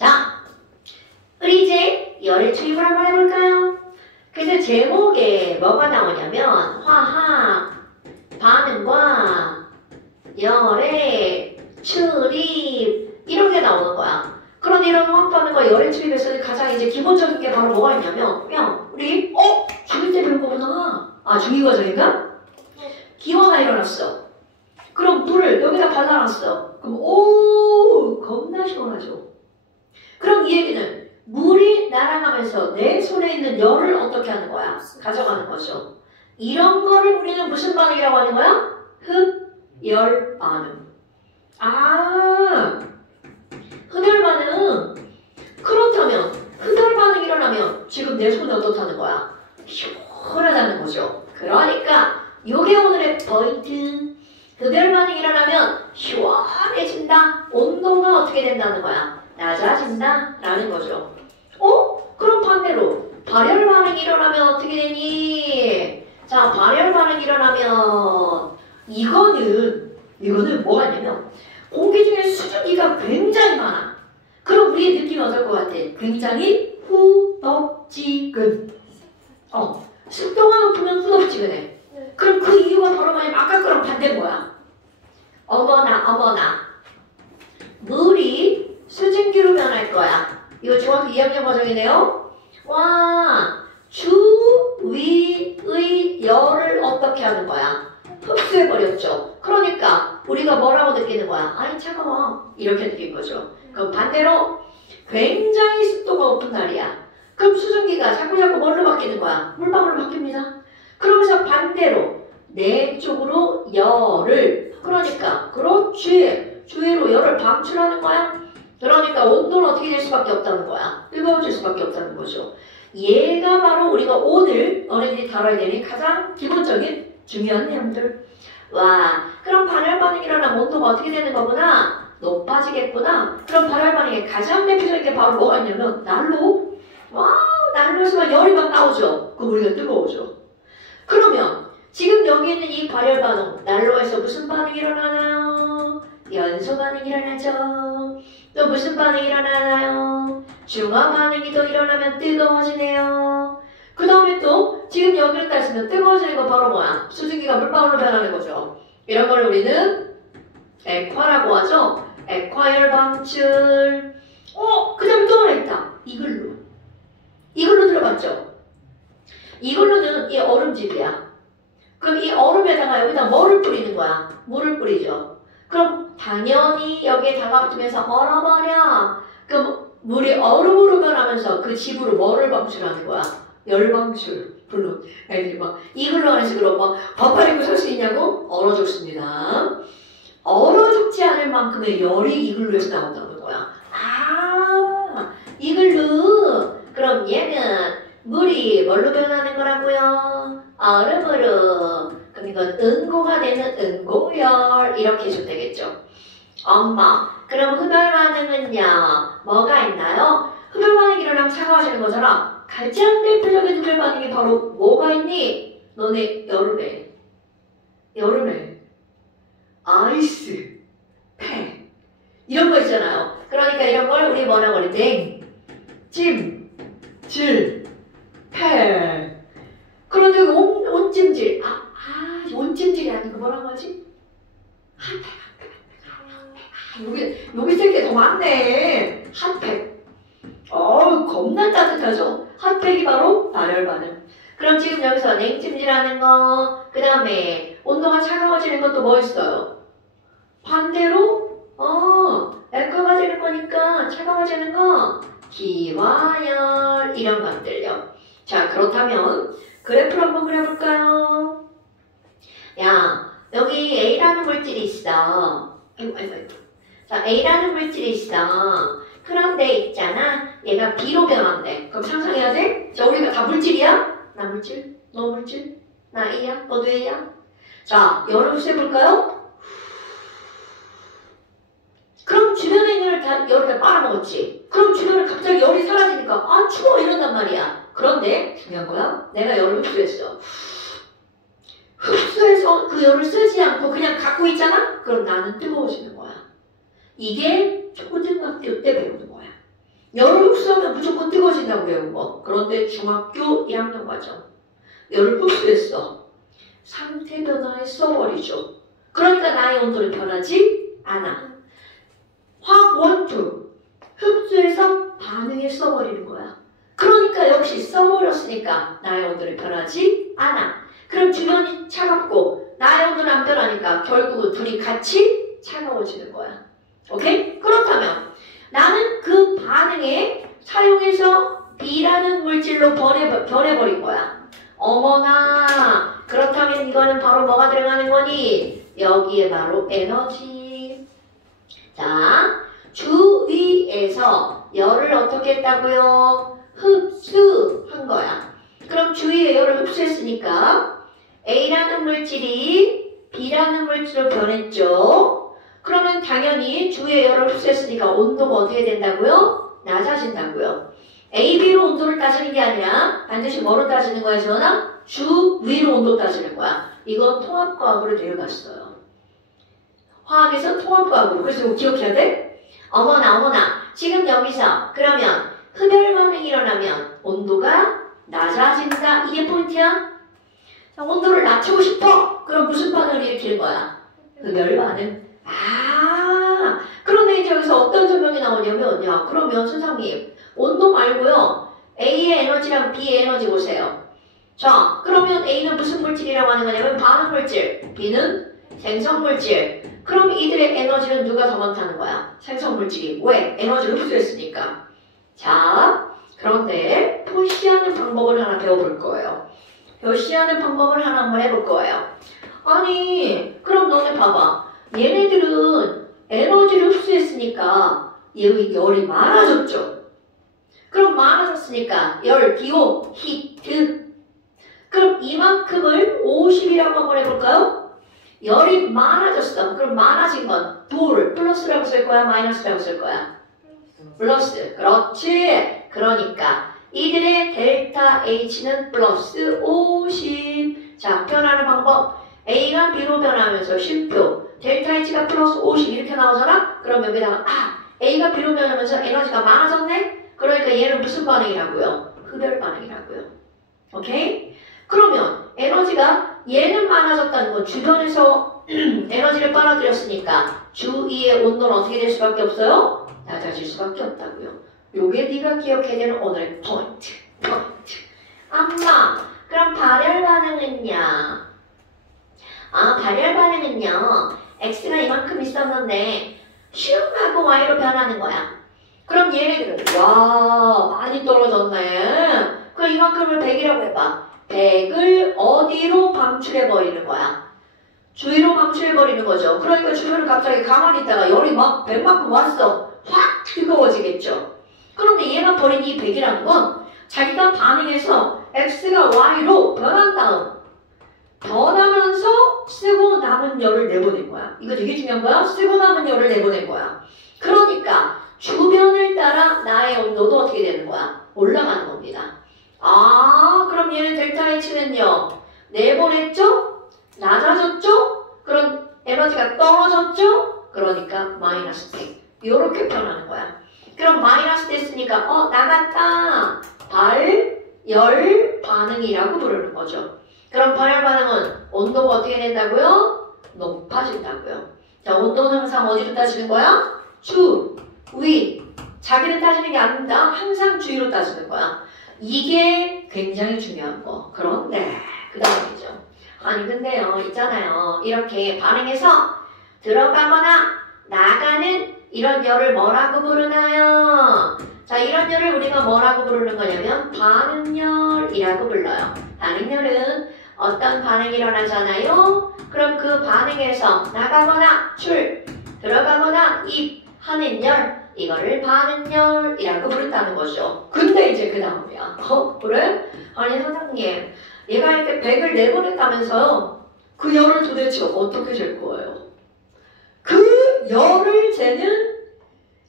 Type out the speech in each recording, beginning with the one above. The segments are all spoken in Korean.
자, 우리 이제 열의 투입을 한번 해볼까요? 그래서 제목에 뭐가 나오냐면 화학 반응과 열의 출입 이런 게 나오는 거야. 그런데 이런 화학 반응과 열의 출입에서는 가장 이제 기본적인 게 바로 뭐가 있냐면 그냥 우리 중2 때 배운 거구나. 아, 중2 과정인가? 기화가 일어났어. 그럼 물을 여기다 발라놨어. 그럼 겁나 시원하죠. 그럼 이 얘기는 물이 날아가면서 내 손에 있는 열을 어떻게 하는 거야? 가져가는 거죠. 이런 거를 우리는 무슨 반응이라고 하는 거야? 흡열 반응. 아, 흡열 반응. 그렇다면 흡열 반응이 일어나면 지금 내 손이 어떻다는 거야? 시원하다는 거죠. 그러니까 요게 오늘의 포인트. 흡열 반응이 일어나면 시원해진다. 온도가 어떻게 된다는 거야? 낮아진다 라는 거죠. 그럼 반대로 발열 반응이 일어나면 어떻게 되니? 자, 발열 반응이 일어나면 이거는 뭐가 있냐면 공기 중에 수증기가 굉장히 많아. 그럼 우리의 느낌이 어떨 것 같아? 굉장히 후덥지근. 습도가 높으면 후덥지근해. 그럼 그 이유가 바로 뭐냐면 아까 거랑 반대인 거야. 어머나 물이 수증기로 변할 거야. 이거 중학교 2학년 과정이네요. 와, 주위의 열을 어떻게 하는 거야? 흡수해버렸죠. 그러니까 우리가 뭐라고 느끼는 거야? 아이 차가워 이렇게 느낀 거죠. 그럼 반대로 굉장히 습도가 높은 날이야. 그럼 수증기가 자꾸 뭘로 바뀌는 거야? 물방울로 바뀝니다. 그러면서 반대로 내 쪽으로 열을, 그러니까 그렇지, 주위로 열을 방출하는 거야. 그러니까 온도는 어떻게 될 수밖에 없다는 거야? 뜨거워질 수밖에 없다는 거죠. 얘가 바로 우리가 오늘 어린이들이 다뤄야 되는 가장 기본적인 중요한 내용들. 와, 그럼 발열 반응이 일어나면 온도가 어떻게 되는 거구나? 높아지겠구나. 그럼 발열 반응의 가장 대표적인 게 바로 뭐가 있냐면 난로. 와우, 난로에서 막 열이 막 나오죠. 그럼 우리가 뜨거워져. 그러면 지금 여기 있는 이 발열 반응, 난로에서 무슨 반응이 일어나나요? 연소 반응이 일어나죠. 또 무슨 반응이 일어나나요? 중화 반응이 또 일어나면 뜨거워지네요. 그 다음에 또 지금 여기를 따지면 뜨거워지는 거 바로 뭐야? 수증기가 물방울로 변하는 거죠. 이런 걸 우리는 액화라고 하죠. 액화열 방출. 그 다음에 또 하나 있다. 이글루 들어봤죠? 이글루는 이 얼음집이야. 그럼 이 얼음에다가 여기다 뭐를 뿌리는 거야? 물을 뿌리죠. 그럼 당연히 여기에 달라붙으면서 얼어버려. 그럼 물이 얼음으로 변하면서 그 집으로 뭐를 방출하는 거야? 열 방출. 물론 애들이 막 이글루 안에서 그럼 막 반팔 입고 설 수 있냐고? 얼어 죽습니다. 얼어 죽지 않을 만큼의 열이 이글루에서 나온다는 거야. 아, 이글루. 그럼 얘는 물이 뭘로 변하는 거라고요? 얼음으로. 그럼 이건 응고가 되는 응고열 이렇게 해주면 되겠죠. 엄마, 그럼 흡열 반응은요? 뭐가 있나요? 흡열 반응이 일어나면 차가워지는 거잖아. 가장 대표적인 흡열 반응이 바로 뭐가 있니? 너네 여름에 아이스, 팩 이런 거 있잖아요. 그러니까 이런 걸 우리 뭐라고 그래? 냉, 찜, 질, 팩. 그런데 온찜질, 온찜질이 아니고 뭐라고 하지? 핫팩. 여기 쓸 게 더 많네. 핫팩. 겁나 따뜻하죠? 핫팩이 바로 발열 반응. 그럼 지금 여기서 냉찜질하는 거, 그 다음에 온도가 차가워지는 것도 뭐 있어요? 반대로, 액화가 되는 거니까 차가워지는 거, 기화열, 이런 것들요. 자, 그렇다면 그래프를 한번 그려볼까요? 야, 여기 A라는 물질이 있어. 아이고. 자, A라는 물질이 있어. 그런데 있잖아. 얘가 B로 변한대. 그럼 상상해야 돼? 자, 우리가 다 물질이야? 나 물질? 너 물질? 나 A야? 너도 A야? 자, 열을 흡수해볼까요? 그럼 주변에 있는 열을 다 빨아먹었지. 그럼 주변에 갑자기 열이 사라지니까 추워 이런단 말이야. 그런데 중요한 거야. 내가 열을 흡수했어. 흡수해서 그 열을 쓰지 않고 그냥 갖고 있잖아? 그럼 나는 뜨거워지는 거야. 이게 초등학교 때 배우는 거야. 열을 흡수하면 무조건 뜨거워진다고 배운 거. 그런데 중학교 1학년 과정. 열을 흡수했어. 상태 변화에 써버리죠. 그러니까 나의 온도는 변하지 않아. 화학 원투. 흡수해서 반응에 써버리는 거야. 그러니까 역시 써버렸으니까 나의 온도는 변하지 않아. 그럼 주변이 차갑고 나의 온도는 안 변하니까 결국은 둘이 같이 차가워지는 거야. 오케이? 그렇다면 나는 그 반응에 사용해서 B라는 물질로 변해버린 거야. 어머나, 그렇다면 이거는 바로 뭐가 들어가는 거니? 여기에 바로 에너지. 자, 주위에서 열을 어떻게 했다고요? 흡수한 거야. 그럼 주위에 열을 흡수했으니까 A라는 물질이 B라는 물질로 변했죠. 그러면 당연히 주위에 열을 흡수했으니까 온도가 어떻게 된다고요? 낮아진다고요. A, B로 온도를 따지는 게 아니라 반드시 뭐로 따지는 거야, 지원아? 주위로 온도 따지는 거야. 이건 통합과학으로 내려갔어요. 화학에서 통합과학으로. 그래서 이거 기억해야 돼? 어머나. 지금 여기서 그러면 흡열 반응이 일어나면 온도가 낮아진다. 이게 포인트야? 자, 온도를 낮추고 싶어? 그럼 무슨 반응을 일으키는 거야? 흡열 반응. 그런데 이제 여기서 어떤 설명이 나오냐면, 야, 그러면 선생님, 온도 말고요, A의 에너지랑 B의 에너지 보세요. 자, 그러면 A는 무슨 물질이라고 하는 거냐면 반응 물질, B는 생성 물질. 그럼 이들의 에너지는 누가 더 많다는 거야? 생성 물질이. 왜? 에너지를 흡수했으니까. 자, 그런데 표시하는 방법을 하나 배워볼 거예요. 표시하는 방법을 하나 한번 해볼 거예요. 아니, 그럼 너네 봐봐. 얘네들은 에너지를 흡수했으니까 열이 많아졌죠. 그럼 많아졌으니까 열, 기호, 히트. 그럼 이만큼을 50이라고 한번 해볼까요? 열이 많아졌어. 그럼 많아진 건 돌, 플러스라고 쓸 거야? 마이너스라고 쓸 거야? 플러스. 그렇지. 그러니까 이들의 델타 H는 플러스 50. 자, 변하는 방법. A가 B로 변하면서 쉼표. 델타 H가 플러스 50 이렇게 나오잖아? 그럼 여기다가 A가 B로 변하면서 에너지가 많아졌네? 그러니까 얘는 무슨 반응이라고요? 흡열 반응이라고요. 오케이? 그러면 에너지가 얘는 많아졌다는 건 주변에서 에너지를 빨아들였으니까 주위의 온도는 어떻게 될 수밖에 없어요? 낮아질 수밖에 없다고요. 요게 네가 기억해야 되는 오늘의 포인트. 엄마, 그럼 발열 반응은요? 발열 반응은요, X가 이만큼 있었는데 슝하고 Y로 변하는 거야. 그럼 얘네들은 와, 많이 떨어졌네. 그럼 이만큼을 100이라고 해봐. 100을 어디로 방출해버리는 거야? 주위로 방출해버리는 거죠. 그러니까 주변을 갑자기 가만히 있다가 열이 막 100만큼 왔어. 확 뜨거워지겠죠. 그런데 얘가 버린 이 100이라는 건 자기가 반응해서 X가 Y로 변한 다음 변하면서 쓰고 남은 열을 내보낸 거야. 이거 되게 중요한 거야. 쓰고 남은 열을 내보낸 거야. 그러니까 주변을 따라 나의 온도도 어떻게 되는 거야? 올라가는 겁니다. 그럼 얘는 델타 H는요, 내보냈죠? 낮아졌죠? 그럼 에너지가 떨어졌죠? 그러니까 마이너스 100. 요렇게 변하는 거야. 그럼 마이너스 됐으니까 나갔다. 발열 반응이라고 부르는 거죠. 그럼 발열 반응은 온도가 어떻게 된다고요? 높아진다고요. 자, 온도는 항상 어디로 따지는 거야? 주, 위. 자기는 따지는 게 아닙니다. 항상 주위로 따지는 거야. 이게 굉장히 중요한 거. 그런데 그 다음이죠. 아니 근데요, 있잖아요. 이렇게 반응해서 들어가거나 나가는 이런 열을 뭐라고 부르나요? 자, 이런 열을 우리가 뭐라고 부르는 거냐면 반응열이라고 불러요. 반응열은 어떤 반응이 일어나잖아요. 그럼 그 반응에서 나가거나 들어가거나 입하는 열, 이거를 반응열이라고 부른다는 거죠. 근데 이제 그 다음이야. 그래? 아니 선생님, 얘가 이렇게 100을 내보냈다면서요. 그 열을 도대체 어떻게 잴 거예요? 그 열을 재는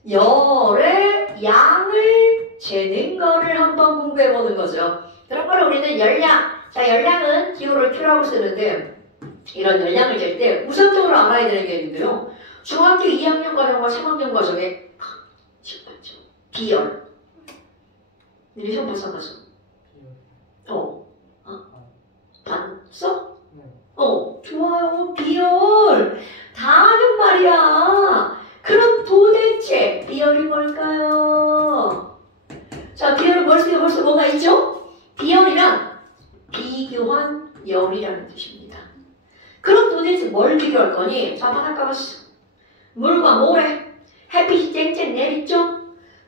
열의 양을 재는 거를 한번 공부해보는 거죠. 그런 걸 우리는 열량. 자, 열량은 기호를 Q라고 쓰는데 이런 열량을 잴 때 우선적으로 알아야 되는 게 있는데요. 중학교 2학년 과정과 3학년 과정에 비열. 니네 시험 봤어 안 봤어? 봤어? 좋아요. 비열. 다는 말이야. 그럼 도대체 비열이 뭘까요? 자, 비열은 벌써 뭐가 있죠? 비열이란 비교한 열이라는 뜻입니다. 그럼 도대체 뭘 비교할 거니? 자, 한번 닦아봤어. 물과 모래. 햇빛이 쨍쨍 내리죠?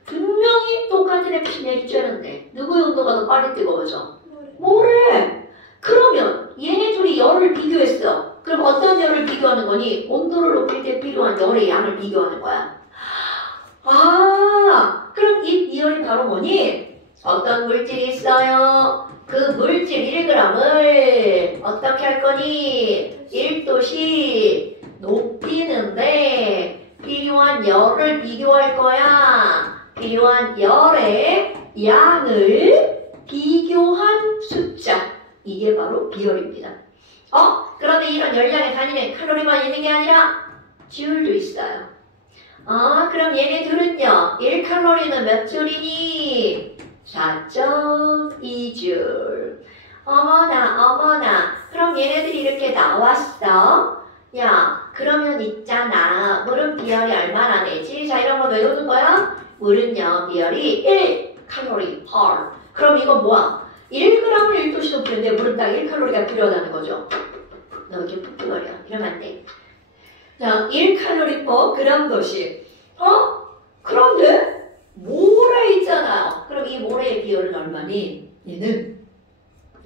분명히 똑같은 햇빛이 내리쬐는데 누구의 온도가 더 빨리 뜨거워져? 모래. 그러면 얘네 둘이 열을 비교했어. 그럼 어떤 열을 비교하는 거니? 온도를 높일 때 필요한 열의 양을 비교하는 거야. 그럼 이 열이 바로 뭐니? 어떤 물질이 있어요? 그 물질 1g을 어떻게 할 거니? 1도씩 높이는데 필요한 열을 비교할 거야. 필요한 열의 양을 비교한 숫자. 이게 바로 비열입니다. 그런데 이런 열량의 단위는 칼로리만 있는 게 아니라 줄도 있어요. 그럼 얘네들은요. 1칼로리는 몇 줄이니? 4.2줄. 어머나. 그럼 얘네들이 이렇게 나왔어. 야, 그러면 있잖아. 물은 비열이 얼마나 되지? 자, 이런 거 외우는 거야? 물은요, 비열이 1칼로리 per. 그럼 이거 뭐야? 1g을 1도씩 높이는데 물은 딱 1칼로리가 필요하다는 거죠. 너 이렇게 푹푹거려. 이러면 안 돼. 자, 1칼로리 per 그램 도씩. 그런데 모래 있잖아요. 그럼 이 모래의 비율은 얼마니? 얘는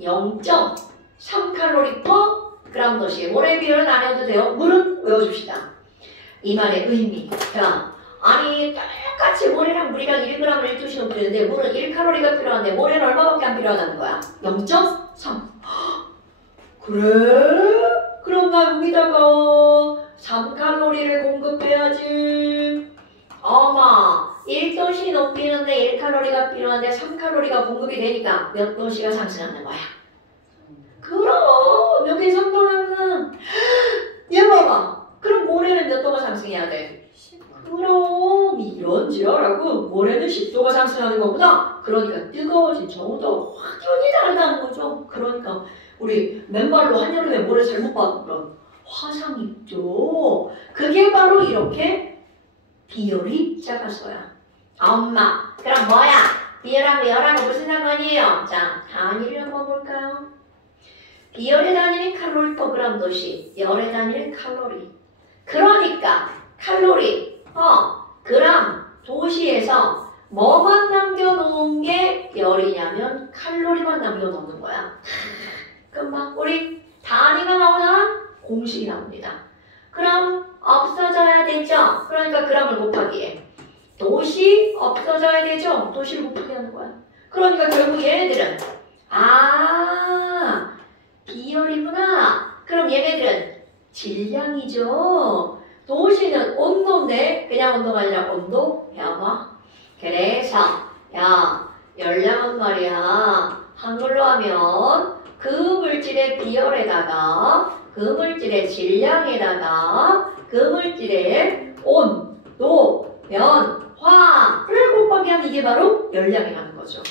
0.3칼로리 per 그램 도씩. 모래의 비율은 안 해도 돼요. 물은 외워줍시다. 이 말의 의미. 자, 아니 똑같이 모래랑 물이랑 1g을 1도씩 높이는데 물은 1칼로리가 필요한데 모래는 얼마밖에 안 필요하다는 거야? 0.3. 그래? 그럼 나 여기다가 3칼로리를 공급해야지. 어머, 1도씩 높이는데 1칼로리가 필요한데 3칼로리가 공급이 되니까 몇 도씨가 상승하는 거야? 그럼 여기 3도 상승. 얘 봐봐. 그럼 모래는 몇 도가 상승해야 돼? 그럼 이런 지랄하고 모래는 10도가 상승하는 것보다 그러니까 뜨거워진 정도 확연히 다르다는 거죠. 그러니까 우리 맨발로 한여름에 모래 잘못 봐도 그런 화상 있죠. 그게 바로 이렇게 비열이 작아서야. 엄마, 그럼 뭐야? 비열하고 열하고 무슨 상관이에요? 자, 단위를 한번 볼까요? 비열의 단위는 칼로리 per 그램 도시, 열의 단위는 칼로리. 그러니까 칼로리 그램 도시에서 뭐만 남겨놓은 게 열이냐면 칼로리만 남겨놓는 거야. 금방 우리 단위가 나오나 공식이 나옵니다. 그럼 없어져야 되죠. 그러니까 그램을 곱하기에 도시 없어져야 되죠. 도시를 곱하기 하는 거야. 그러니까 결국 얘네들은 비열이구나. 그럼 얘네들은 질량이죠. 도시는 온도인데 그냥 온도가 아니라 온도 해봐. 그래서 열량은 말이야. 한글로 하면 그 물질의 비열에다가 그 물질의 질량에다가 그 물질의 온도, 변화를 곱하기 하면 이게 바로 열량이라는 거죠.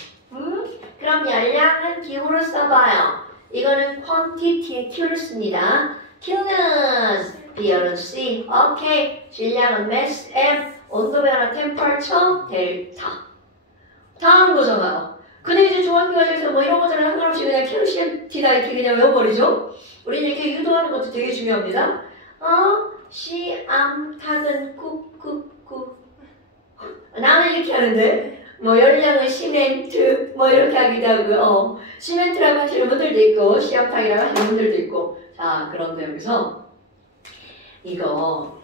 그럼 열량은 기호를 써봐요. 이거는 quantity의 Q를 씁니다. Q는 비열은 C, 오케이. 질량은 mass M, 온도 변화 temperature 델타. 다 하는 거잖아요. 근데 이제 중학교에서 뭐 이런 것들은 상관없이 그냥 Q, C, T다 이렇게 그냥 외워버리죠. 우리는 이렇게 유도하는 것도 되게 중요합니다. C, 탁은 꾹꾹꾹. 나는 이렇게 하는데 뭐 열량은 시멘트 뭐 이렇게 하기도 하고요. 시멘트라고 하시는 분들도 있고 시암탁이라고 하시는 분들도 있고. 자, 그런데 여기서 이거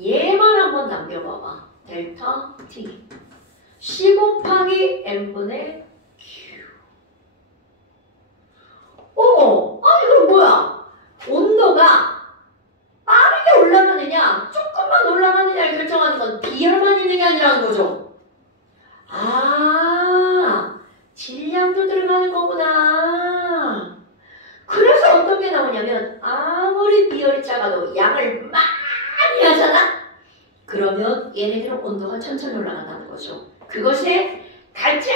얘만 한번 남겨봐봐. 델타 T C 곱하기 M분의 Q. 아니 그럼 뭐야? 온도가 빠르게 올라가느냐 조금만 올라가느냐를 결정하는 건 비열만 있는 게 아니라는 거죠. 질량도 들어가는 거구나. 그래서 어떤 게 나오냐면 아무리 비열이 작아도 양을 많이 하잖아? 그러면 얘네들은 온도가 천천히 올라간다는 거죠. 그것의 가장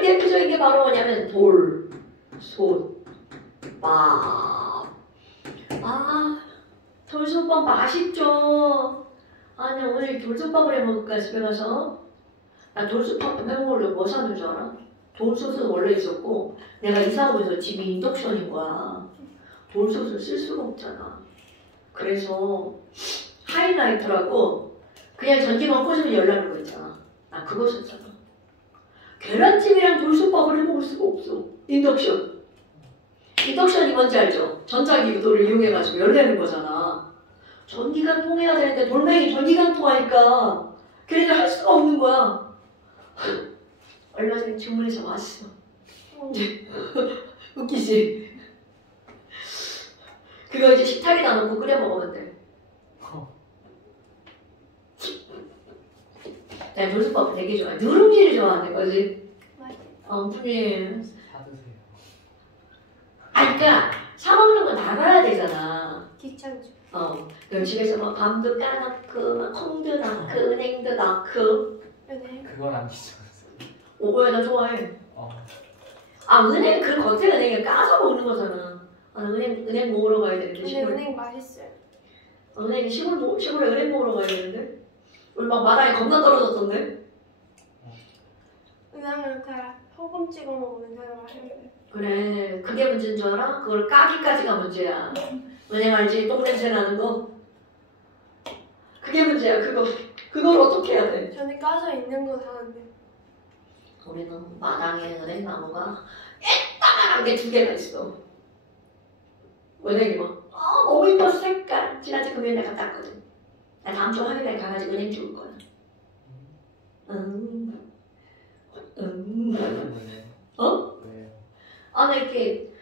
가장 대표적인 게 바로 뭐냐면 돌솥밥. 돌솥밥 맛있죠? 아니 오늘 돌솥밥을 해 먹을까 집에 가서? 나 돌솥밥 해 먹으려고 뭐 사는 줄 알아? 돌솥은 원래 있었고 내가 이사 오면서 집이 인덕션인 거야. 돌솥을 쓸 수가 없잖아. 그래서 하이라이터라고 그냥 전기만 꽂으면 열나는 거 있잖아. 나 그거 썼잖아. 계란찜이랑 돌솥밥을 해 먹을 수가 없어. 인덕션. 인덕션이 뭔지 알죠? 전자기구도를 이용해가지고 열내는 거잖아. 전기가 통해야 되는데 돌멩이 전기가 통하니까 걔네들 할 수가 없는 거야. 얼마 전에 주문해서 왔어. 웃기지? 그거 이제 식탁에다 놓고 끓여 먹으면 돼. 나 돌솥밥 되게 좋아해. 누룽지를 좋아하는 거지. 분이. 사드세요. 그러니까 사 먹는 거 나가야 되잖아. 귀찮죠. 그럼 집에서 막 밤도 까놓고, 막 콩도 넣고, 은행도 넣고. 네. 그건 안 귀찮았어요. 왜 나 좋아해? 은행 그 겉에 은행에 까서 먹는 거잖아. 은행 먹으러 가야 되는데 근데 시골. 은행 맛있어요. 은행이 시골에 은행 먹으러 가야 되는데. 우리 막 마당에 겁나 떨어졌던데. 은행을 다 소금 찍어 먹으면 되게 맛있는데. 그래, 그게 문제인 줄 알아? 그걸 까기까지가 문제야. 은행 알지? 똥냄새 나는 거. 그게 문제야. 그걸 어떻게 해야 돼? 저는 까져 있는 거 사는데. 우리는 마당에 은행 나무가 애따만한 게 2개가 있어. 은행이 막 너무 이뻐 색깔. 지난주 금요일 내가 땄거든. 나 다음 주 화요일에 가가지고 은행 줄 거야. 왜요? 나 이렇게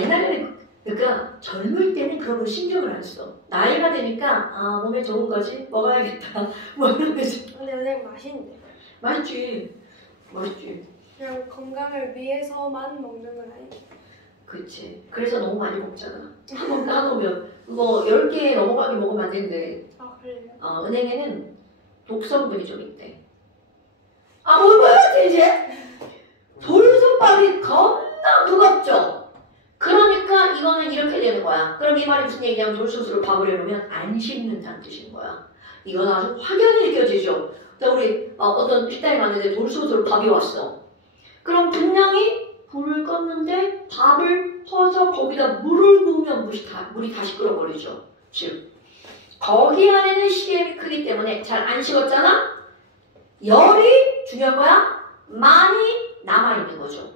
옛날에는 그러니까 젊을 때는 그런 거 신경을 안 써. 나이가 되니까 몸에 좋은 거지 먹어야겠다 뭐 이런 거지. 근데 은행 맛있는데. 맛있지. 그냥 건강을 위해서만 먹는 건 아니고. 그치. 그래서 너무 많이 먹잖아. 한번 까놓으면 그거 10개 넘어가게 먹으면 안 된대. 그래요? 은행에는 독성분이 좀 있대. 뭘 먹어야 되지? 돌솥밥이 겁나 무겁죠? 그러니까 이거는 이렇게 되는 거야. 그럼 이 말이 무슨 얘기냐면 돌솥으로 밥을 해놓으면 안 식는다는 뜻인 거야. 이건 아주 확연히 느껴지죠? 우리 어떤 식당에 갔는데 돌솥으로 밥이 왔어. 그럼 분명히 불을 껐는데 밥을 퍼서 거기다 물을 부으면 물이 다 시끄러버리죠. 즉 거기 안에는 CM이 크기 때문에 잘 안 식었잖아? 열이 중요한 거야? 많이 남아있는 거죠.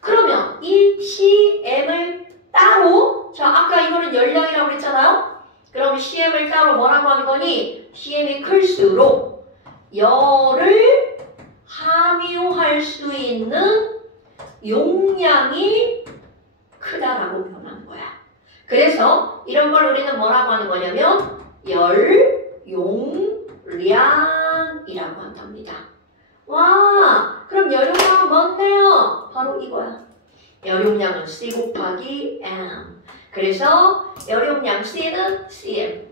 그러면 이 CM을 따로, 아까 이거는 열량이라고 그랬잖아요? 그럼 CM을 따로 뭐라고 하는 거니? CM이 클수록 열을 함유할 수 있는 용량이 크다라고 표현하는 거야. 그래서 이런 걸 우리는 뭐라고 하는 거냐면 열용량이라고 한답니다. 와, 그럼 열용량은 뭔데요? 바로 이거야. 열용량은 C 곱하기 M. 그래서 열용량 C는 CM.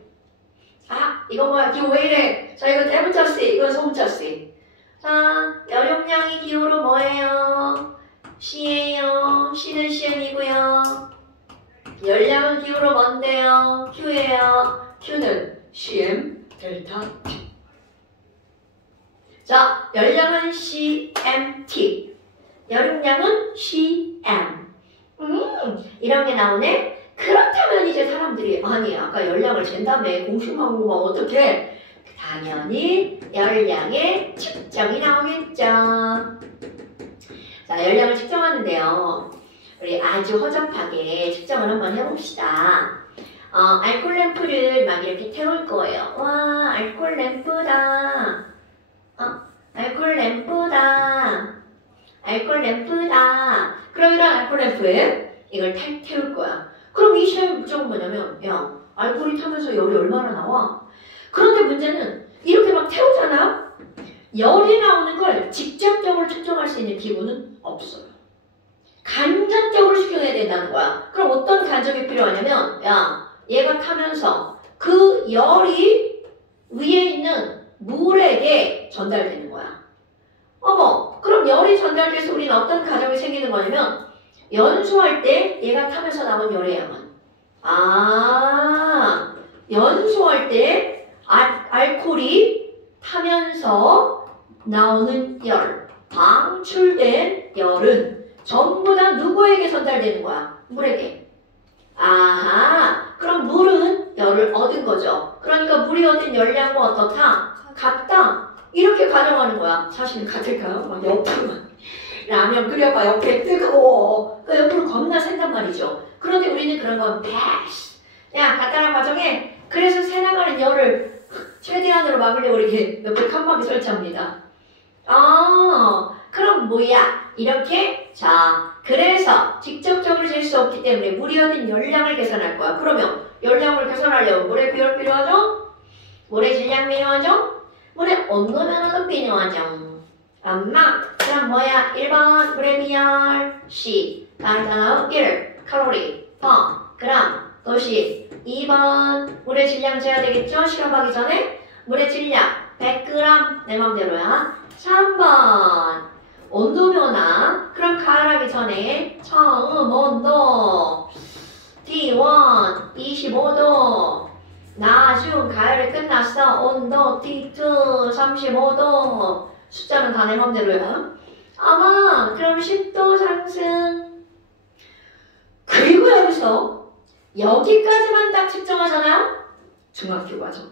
이거 뭐야? 기호 왜 이래? 자, 이건 대문자 C, 이건 소문자 C. 자, 열용량이 기호로 뭐예요? C예요. C는 CM이고요. 열량은 기호로 뭔데요? Q예요. Q는 CM 델타 T. 자, 열량은 CMT. 열용량은 CM. 이런 게 나오네? 그렇다면 이제 사람들이 아까 열량을 잰다며 공식하고 막 어떡해? 당연히 열량의 측정이 나오겠죠. 자, 열량을 측정하는데요. 우리 아주 허접하게 측정을 한번 해봅시다. 알코올 램프를 막 이렇게 태울 거예요. 와, 알코올 램프다. 알코올 램프다. 그럼 이런 알코올 램프에 이걸 태울 거야. 그럼 이 시험의 목적은 뭐냐면, 알코올이 타면서 열이 얼마나 나와? 그런데 문제는 이렇게 막 태우잖아? 열이 나오는 걸 직접적으로 측정할 수 있는 기구는 없어요. 간접적으로 측정해야 된다는 거야. 그럼 어떤 간접이 필요하냐면, 얘가 타면서 그 열이 위에 있는 물에게 전달되는 거야. 그럼 열이 전달돼서 우리는 어떤 가정이 생기는 거냐면 연소할 때 얘가 타면서 나온 열의 양은 연소할 때 알코올이 타면서 나오는 열, 방출된 열은 전부 다 누구에게 전달되는 거야? 물에게. 그럼 물은 열을 얻은 거죠. 그러니까 물이 얻은 열량과 어떻다? 같다. 이렇게 가정하는 거야. 사실은 같을까요? 막 옆으로만. 라면 끓여봐. 옆에 뜨거워. 그 옆으로 겁나 센단 말이죠. 그런데 우리는 그런 건 패스. 야, 간단한 과정에 그래서 새나가는 열을 최대한으로 막으려고 이렇게 옆에 칸막이 설치합니다. 그럼 뭐야? 이렇게 자, 그래서 직접적으로 잴 수 없기 때문에 물이 얻은 열량을 계산할 거야. 그러면 열량을 계산하려면 물의 비율 필요하죠? 물의 질량 필요하죠? 물의 온도 변화도 필요하죠. 그럼 뭐야? 1번 물의 비율 C 단위 1 칼로리 per 그램 도시 2번 물의 질량 재야 되겠죠? 실험하기 전에 물의 질량 100g 내 맘대로야. 3번 온도 변화. 그럼 가열하기 전에 처음 온도 T1 25도 나중 가열이 끝났어. 온도 T2 35도 숫자는 다 내 맘대로야. 그럼 10도 상승. 그리고 여기서 여기까지만 딱 측정하잖아요. 중학교 과정.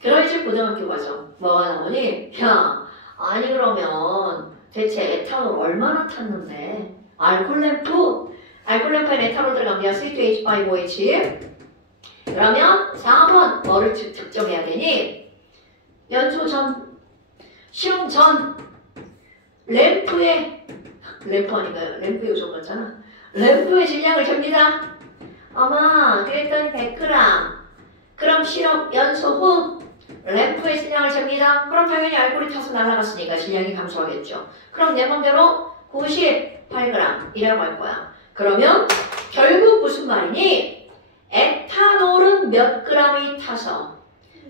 그럼 이제 고등학교 과정. 뭐가 나오니? 아니 그러면 대체 에탄올 얼마나 탔는데? 알콜램프에 에탄올 들어갑니다. C2H5OH. 그러면 4번 뭐를 측정해야 되니? 연소 전, 실험 전, 램프의 요정 같잖아. 램프의 질량을 잽니다. 그랬더니 100g. 그럼 실험 연소 후 램프의 질량을 잽니다. 그럼 당연히 알코올이 타서 날아갔으니까 질량이 감소하겠죠. 그럼 내 맘대로 98g 이라고 할 거야. 그러면 결국 무슨 말이니? 에탄올은 몇 g이 타서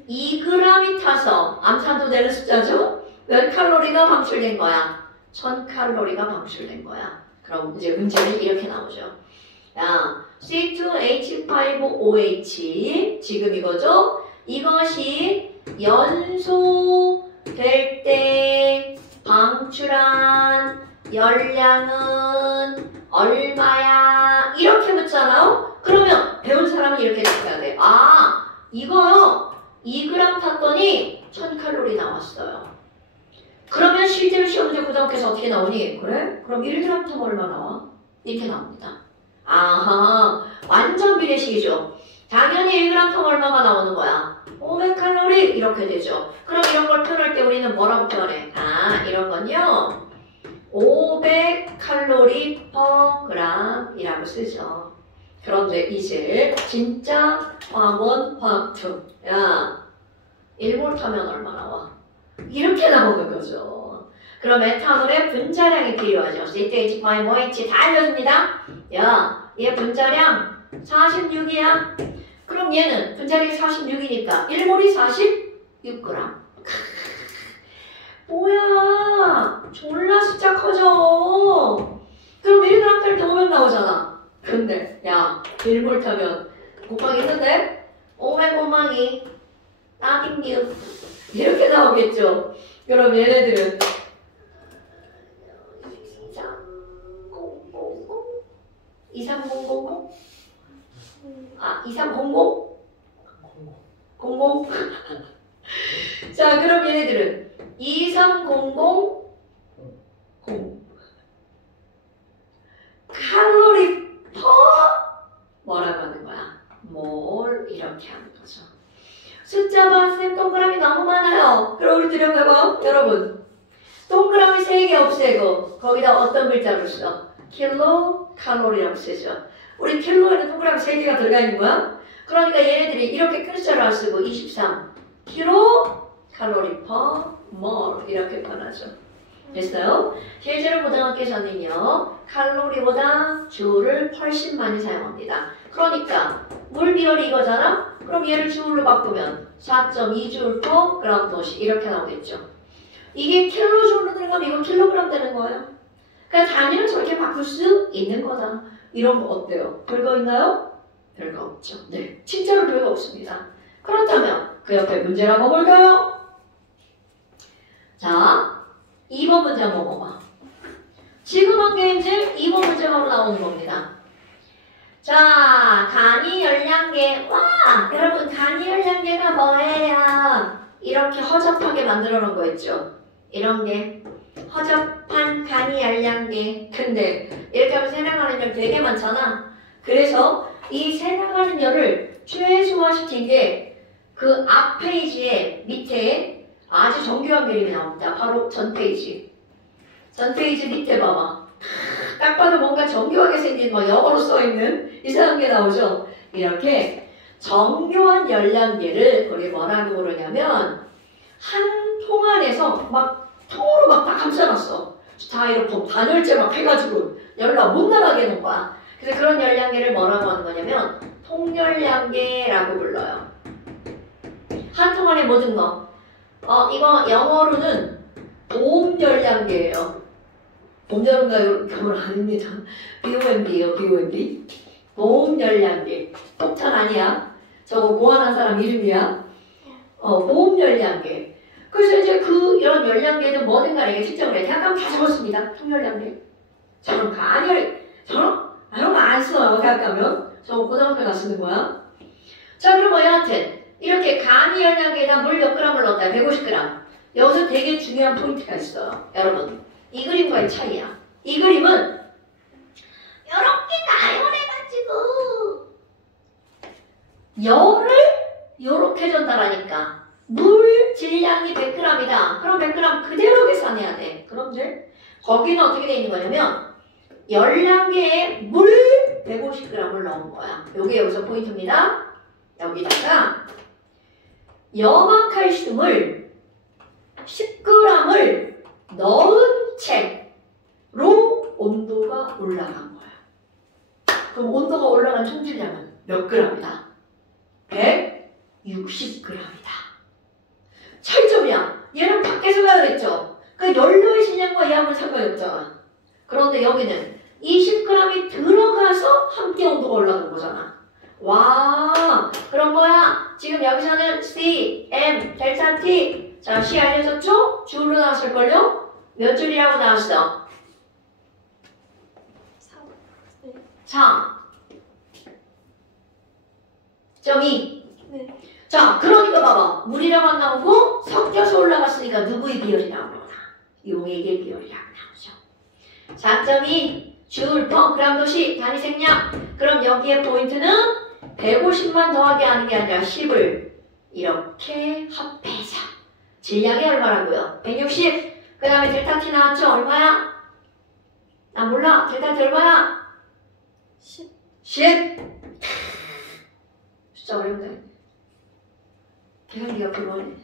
2g이 타서 암산도 되는 숫자죠? 몇 칼로리가 방출된 거야? 1000칼로리가 방출된 거야. 그럼 이제 문제는 이렇게 나오죠. C2H5OH 지금 이거죠? 이것이 연소될 때 방출한 열량은 얼마야? 이렇게 묻잖아요? 그러면 배운 사람은 이렇게 생각해야 돼. 이거요. 2g 탔더니 1000칼로리 나왔어요. 그러면 실제로 시험 문제 고등학교에서 어떻게 나오니? 그래? 그럼 1g 타면 얼마 나와? 이렇게 나옵니다. 완전 비례식이죠. 당연히 1g 타면 얼마가 나오는 거야? 500칼로리 이렇게 되죠. 그럼 이런 걸 표현할 때 우리는 뭐라고 표현해? 이런 건요. 500칼로리 per g이라고 쓰죠. 그런데 이제 진짜 화학1, 화학2 1몰 타면 얼마 나와? 이렇게 나오는 거죠. 그럼 에탄올의 분자량이 필요하죠. C2H5OH 다 알려줍니다. 얘 분자량 46이야. 그럼 얘는 분자량이 46이니까 1몰이 46g. 뭐야, 졸라 숫자 커져. 그럼 1g 탈 때 500 나오잖아. 근데 1몰 타면 곱하기 있는데 500 곱하기 따빙뷰 이렇게 나오겠죠. 그럼 얘네들은 23000? 2300? 00? 자, 그럼 얘네들은 2300 칼로리 퍼 뭐라고 하는 거야? 몰 이렇게 하는 거죠. 숫자 봐, 쌤 동그라미 너무 많아요. 그럼 우리 들여다봐, 여러분. 동그라미 3개 없애고 거기다 어떤 글자를 써? 킬로 칼로리라고 쓰죠. 우리 킬로에는 동그라미 3개가 들어가 있는 거야. 그러니까 얘네들이 이렇게 글자를 안 쓰고 23 킬로 칼로리 퍼 몰 이렇게 표현하죠. 됐어요? 실제로 고등학교에서는요 칼로리보다 주를 훨씬 많이 사용합니다. 그러니까 물 비율이 이거잖아? 그럼 얘를 주울로 바꾸면 4.2주울 per 그램 도시 이렇게 나오겠죠. 이게 킬로주울로 들어가 그럼 이건 킬로그램 되는 거예요. 그러니까 단위를 저렇게 바꿀 수 있는 거다. 이런 거 어때요? 별거 있나요? 별거 없죠. 네, 진짜로 별거 없습니다. 그렇다면 그 옆에 문제를 한번 볼까요? 자, 2번 문제 한번 봐봐. 지금 한 게 이제 2번 문제가 나오는 겁니다. 자, 간이 열량계. 와! 여러분, 간이 열량계가 뭐예요? 이렇게 허접하게 만들어 놓은 거 있죠? 이런 게 허접한 간이 열량계. 근데 이렇게 하면 새나가는 열 되게 많잖아. 그래서 이 새나가는 열을 최소화시킨 게 그 앞 페이지에 밑에 아주 정교한 그림이 나옵니다. 바로 전 페이지. 전 페이지 밑에 봐봐. 딱 봐도 뭔가 정교하게 생긴 뭐 영어로 써있는 이상한 게 나오죠. 이렇게 정교한 열량계를 우리 뭐라고 그러냐면 한 통 안에서 막 통으로 막 다 감싸놨어. 스타이로폼 단열재 막 해가지고 열나 못 나가게 해놓은 거야. 그래서 그런 열량계를 뭐라고 하는 거냐면 통열량계라고 불러요. 한 통 안에 뭐 든 거? 이거 영어로는 보험열량계예요. 봄여름가요? 겨울 아닙니다. BOMB예요, BOMB. 보험열량계. 폭탄 아니야. 저거 고안한 사람 이름이야. 보험열량계. 그래서 이제 이런 열량계는 뭐든가 이게 측정을 해. 대학가면 다 적었습니다. 통열량계. 저런 이런 거 안 써요. 대학가면. 저거 고등학교 가 쓰는 거야. 자, 그럼 여하튼 이렇게 간이 열량계에다 물 몇 그램을 넣었다. 150g. 여기서 되게 중요한 포인트가 있어요. 여러분. 이 그림과의 차이야. 이 그림은 이렇게 나열해가지고 열을 이렇게 전달하니까 물 질량이 100g이다. 그럼 100g 그대로 계산해야 돼. 그런데 거기는 어떻게 돼 있는 거냐면 열량계에 물 150g을 넣은 거야. 요게 여기서 포인트입니다. 여기다가 염화칼슘을 10g을 넣은 채로 온도가 올라간 거야. 그럼 온도가 올라간 총질량은 몇 g이다? 160g이다. 차이점이야. 얘는 밖에서 가야 됐죠. 그 연료의 질량과 얘하고는 상관이 없잖아. 그런데 여기는 20g이 들어가서 함께 온도가 올라간 거잖아. 와, 그런 거야. 지금 여기서는 C, M, 델타 T. 자, C 알려줬죠? 줄로 나왔을걸요? 몇 줄이라고 나왔어? 4. 점이. 네. 자, 그러니까 봐봐. 물이라고 안 나오고 섞여서 올라갔으니까 누구의 비율이 나오는구나. 용액의 비율이라고 나오죠. 4.2 줄, 퍼, 그램 도시, 단위 생량. 그럼 여기에 포인트는 150만 더하기 하는 게 아니라 10을 이렇게 합해서 질량이 얼마라고요? 160. 그 다음에 델타 T 나왔죠? 얼마야? 나 몰라. 델타 T 얼마야? 10. 10. 진짜 어렵네. 계산기가 불러네.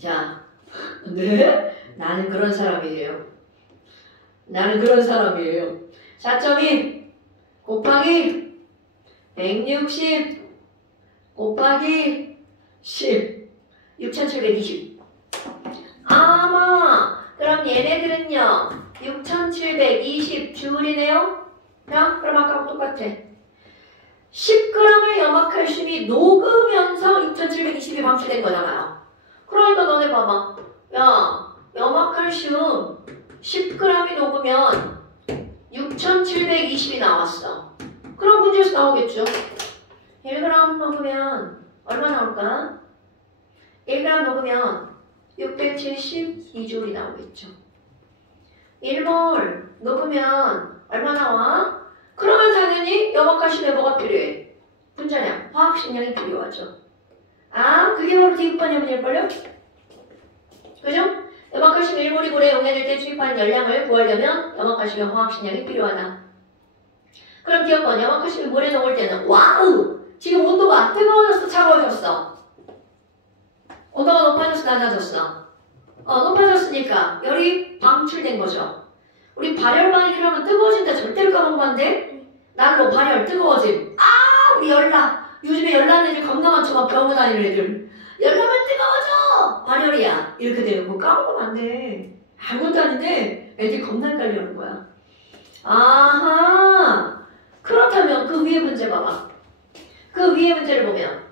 자, 네? 나는 그런 사람이에요. 나는 그런 사람이에요. 4.2 곱하기 160 곱하기 10 6720. 아마 그럼 얘네들은요 6720 줄이네요. 자, 그럼 아까랑 똑같아. 10g의 염화칼슘이 녹으면서 6720이 방출된 거잖아요. 그러니까 너네 봐봐. 야, 염화칼슘 10g이 녹으면 6720이 나왔어. 그럼 문제에서 나오겠죠. 1g 녹으면 얼마 나올까? 1g 녹으면 672줄이 나오겠죠. 1몰 녹으면 얼마 나와? 그러면 당연히 염화칼슘에 뭐가 필요해? 분자량, 화학식량이 필요하죠. 아, 그게 바로 대입반의 문제일걸요? 그죠? 염화칼슘 1몰이 고래 용해질 때 투입하는 열량을 구하려면 염화칼슘의 화학식량이 필요하다. 그럼 기억봐. 염화칼슘이 물에 녹을 때는 와우! 지금 온도가 뜨거워졌어? 차가워졌어? 온도가 높아졌어? 낮아졌어? 높아졌으니까 열이 방출된 거죠. 우리 발열 반응이라고 하면 뜨거워진다 절대로 까먹으면 안 돼. 난로 발열 뜨거워짐. 아, 우리 열나. 요즘에 열나는 애들 겁나 많죠. 막 병원 다니는 애들. 열나면 뜨거워져. 발열이야. 이렇게 되는 거 까먹으면 안 돼. 아무것도 아닌데 애들이 겁나 헷갈려하는 거야. 아하. 그렇다면 그 위에 문제 봐봐. 그 위에 문제를 보면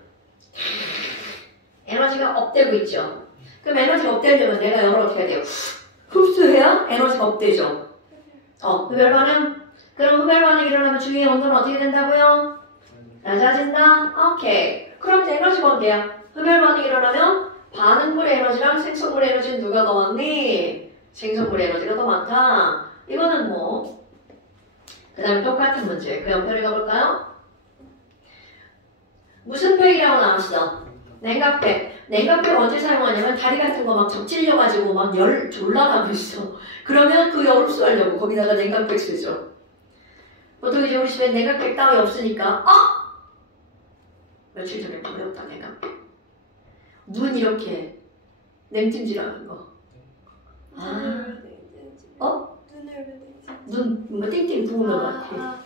에너지가 업되고 있죠. 그럼 에너지가 업되려면 내가 열을 어떻게 해야 돼요? 흡수해야 에너지가 업되죠. 흡열 반응. 그럼 흡열 반응이 일어나면 주위의 온도는 어떻게 된다고요? 낮아진다? 오케이. 그럼 에너지가 언제야? 흡열 반응이 일어나면 반응물의 에너지랑 생성물의 에너지는 누가 더 많니? 생성물의 에너지가 더 많다. 이거는 뭐. 그 다음에 똑같은 문제. 그 옆편에 가볼까요? 무슨 팩이라고 나왔어? 냉각팩. 냉각팩 언제 사용하냐면 다리 같은 거 막 적질려가지고 막 열 졸라 나고 있어. 그러면 그 열을 흡수하려고 거기다가 냉각팩 쓰죠. 보통 이제 우리 집에 냉각팩 따위 없으니까 며칠 전에 버렸다 냉각팩. 눈 이렇게 냉찜질하는 거. 눈 뭔가 띵띵 부으는 것 같아.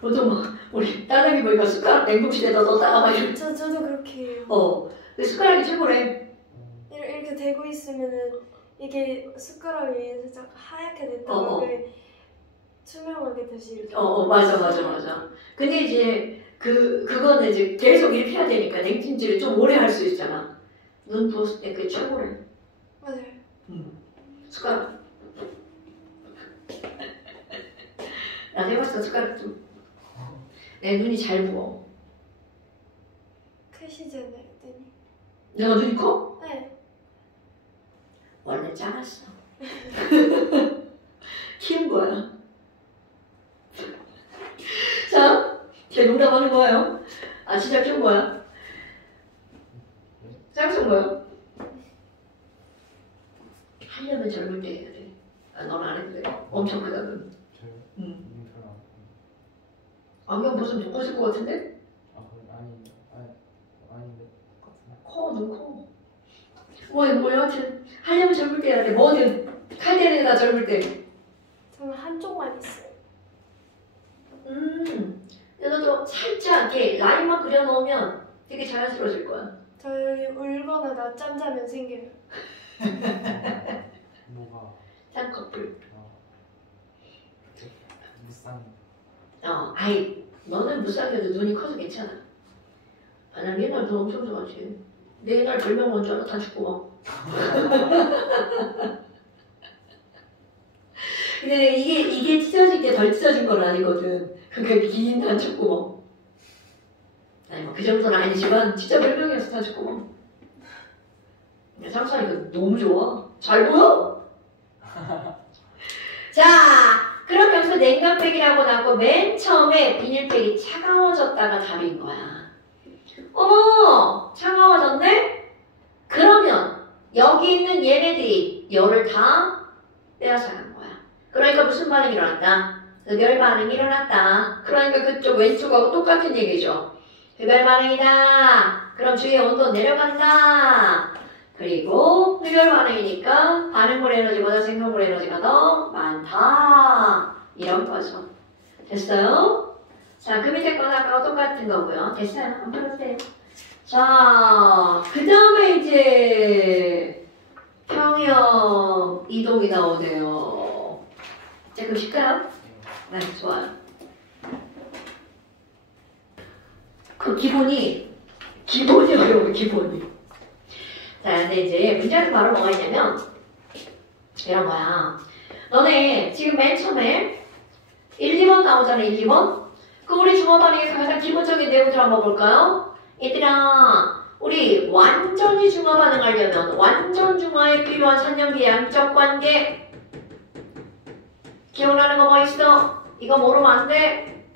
보통 막 우리 딸내미 보니까 숟가락 냉동실에다 넣었다가 막 이렇게. 저도 그렇게 해요. 근데 숟가락이 최고래. 이렇게 대고 있으면은 이게 숟가락이 살짝 하얗게 됐다가 투명하게 다시 이렇게. 맞아. 근데 이제 그거는 이제 계속 이렇게 해야 되니까 냉찜질을 좀 오래 할 수 있잖아. 눈 부었을 때 그게 최고래. 맞아요. 숟가락. 나 해봤어 숟가락 좀. 내 눈이 잘 부어. 크시잖아요, 눈이. 내가 눈이 커? 네. 원래 작았어. 키운 거야. 자, 제 농담하는 거예요. 진짜 키운 거야. 짝퉁 거야. 하려면 젊을 때 해야 돼. 넌 안 해도 돼. 엄청 크다 눈. 안경 벗으면 더 커질 것 같은데? 아닌데. 커, 눈 커. 뭐야, 하여튼 하려면 젊을 때 해야 돼. 뭐든 칼때리다 젊을 때. 저는 한쪽만 있어요. 너도 살짝 이렇게 라인만 그려놓으면 되게 자연스러워질 거야. 저 여기 울거나 낮잠 자면 생겨요. 뭐가? 쌍꺼풀. 무쌍. 너는 무쌍해도 눈이 커서 괜찮아. 난 옛날 눈 엄청 좋아하지. 내 옛날 별명 뭔 줄 알아? 단축구멍. 근데 이게 찢어질 게 덜 찢어진 건 아니거든. 그러니까 긴 단축구멍. 아니 뭐 그 정도는 아니지만 진짜 별명이었어 단축구멍. 상상이 이거 너무 좋아. 잘 보여? 자, 그럼 여기서 냉각팩이라고 나오고 맨 처음에 비닐팩이 차가워졌다가 답인 거야. 어머! 차가워졌네? 그러면 여기 있는 얘네들이 열을 다 빼앗아간 거야. 그러니까 무슨 반응이 일어났다? 흡열 반응이 일어났다. 그러니까 그쪽 왼쪽하고 똑같은 얘기죠. 흡열 반응이다. 그럼 주위의 온도 내려간다. 그리고 흡열 반응이니까 반응물 에너지보다 생성물 에너지가 더 많다. 이런 거죠. 됐어요? 자, 그 밑에 거는 아까와 똑같은 거고요. 됐어요. 한번 해보세요. 자, 그 다음에 이제 평형 이동이 나오네요. 자, 그럼 쉴까요? 네, 좋아요. 그 기본이 어려워요, 기본이. 자, 근데 이제 문제는 바로 뭐가 있냐면 이런 거야. 너네 지금 맨 처음에 1, 2번 나오잖아, 1, 2번. 그 우리 중화 반응에서 가장 기본적인 내용들 한번 볼까요? 얘들아, 우리 완전히 중화 반응하려면 완전 중화에 필요한 산염기 양적 관계 기억나는 거 뭐 있어? 이거 모르면 안 돼.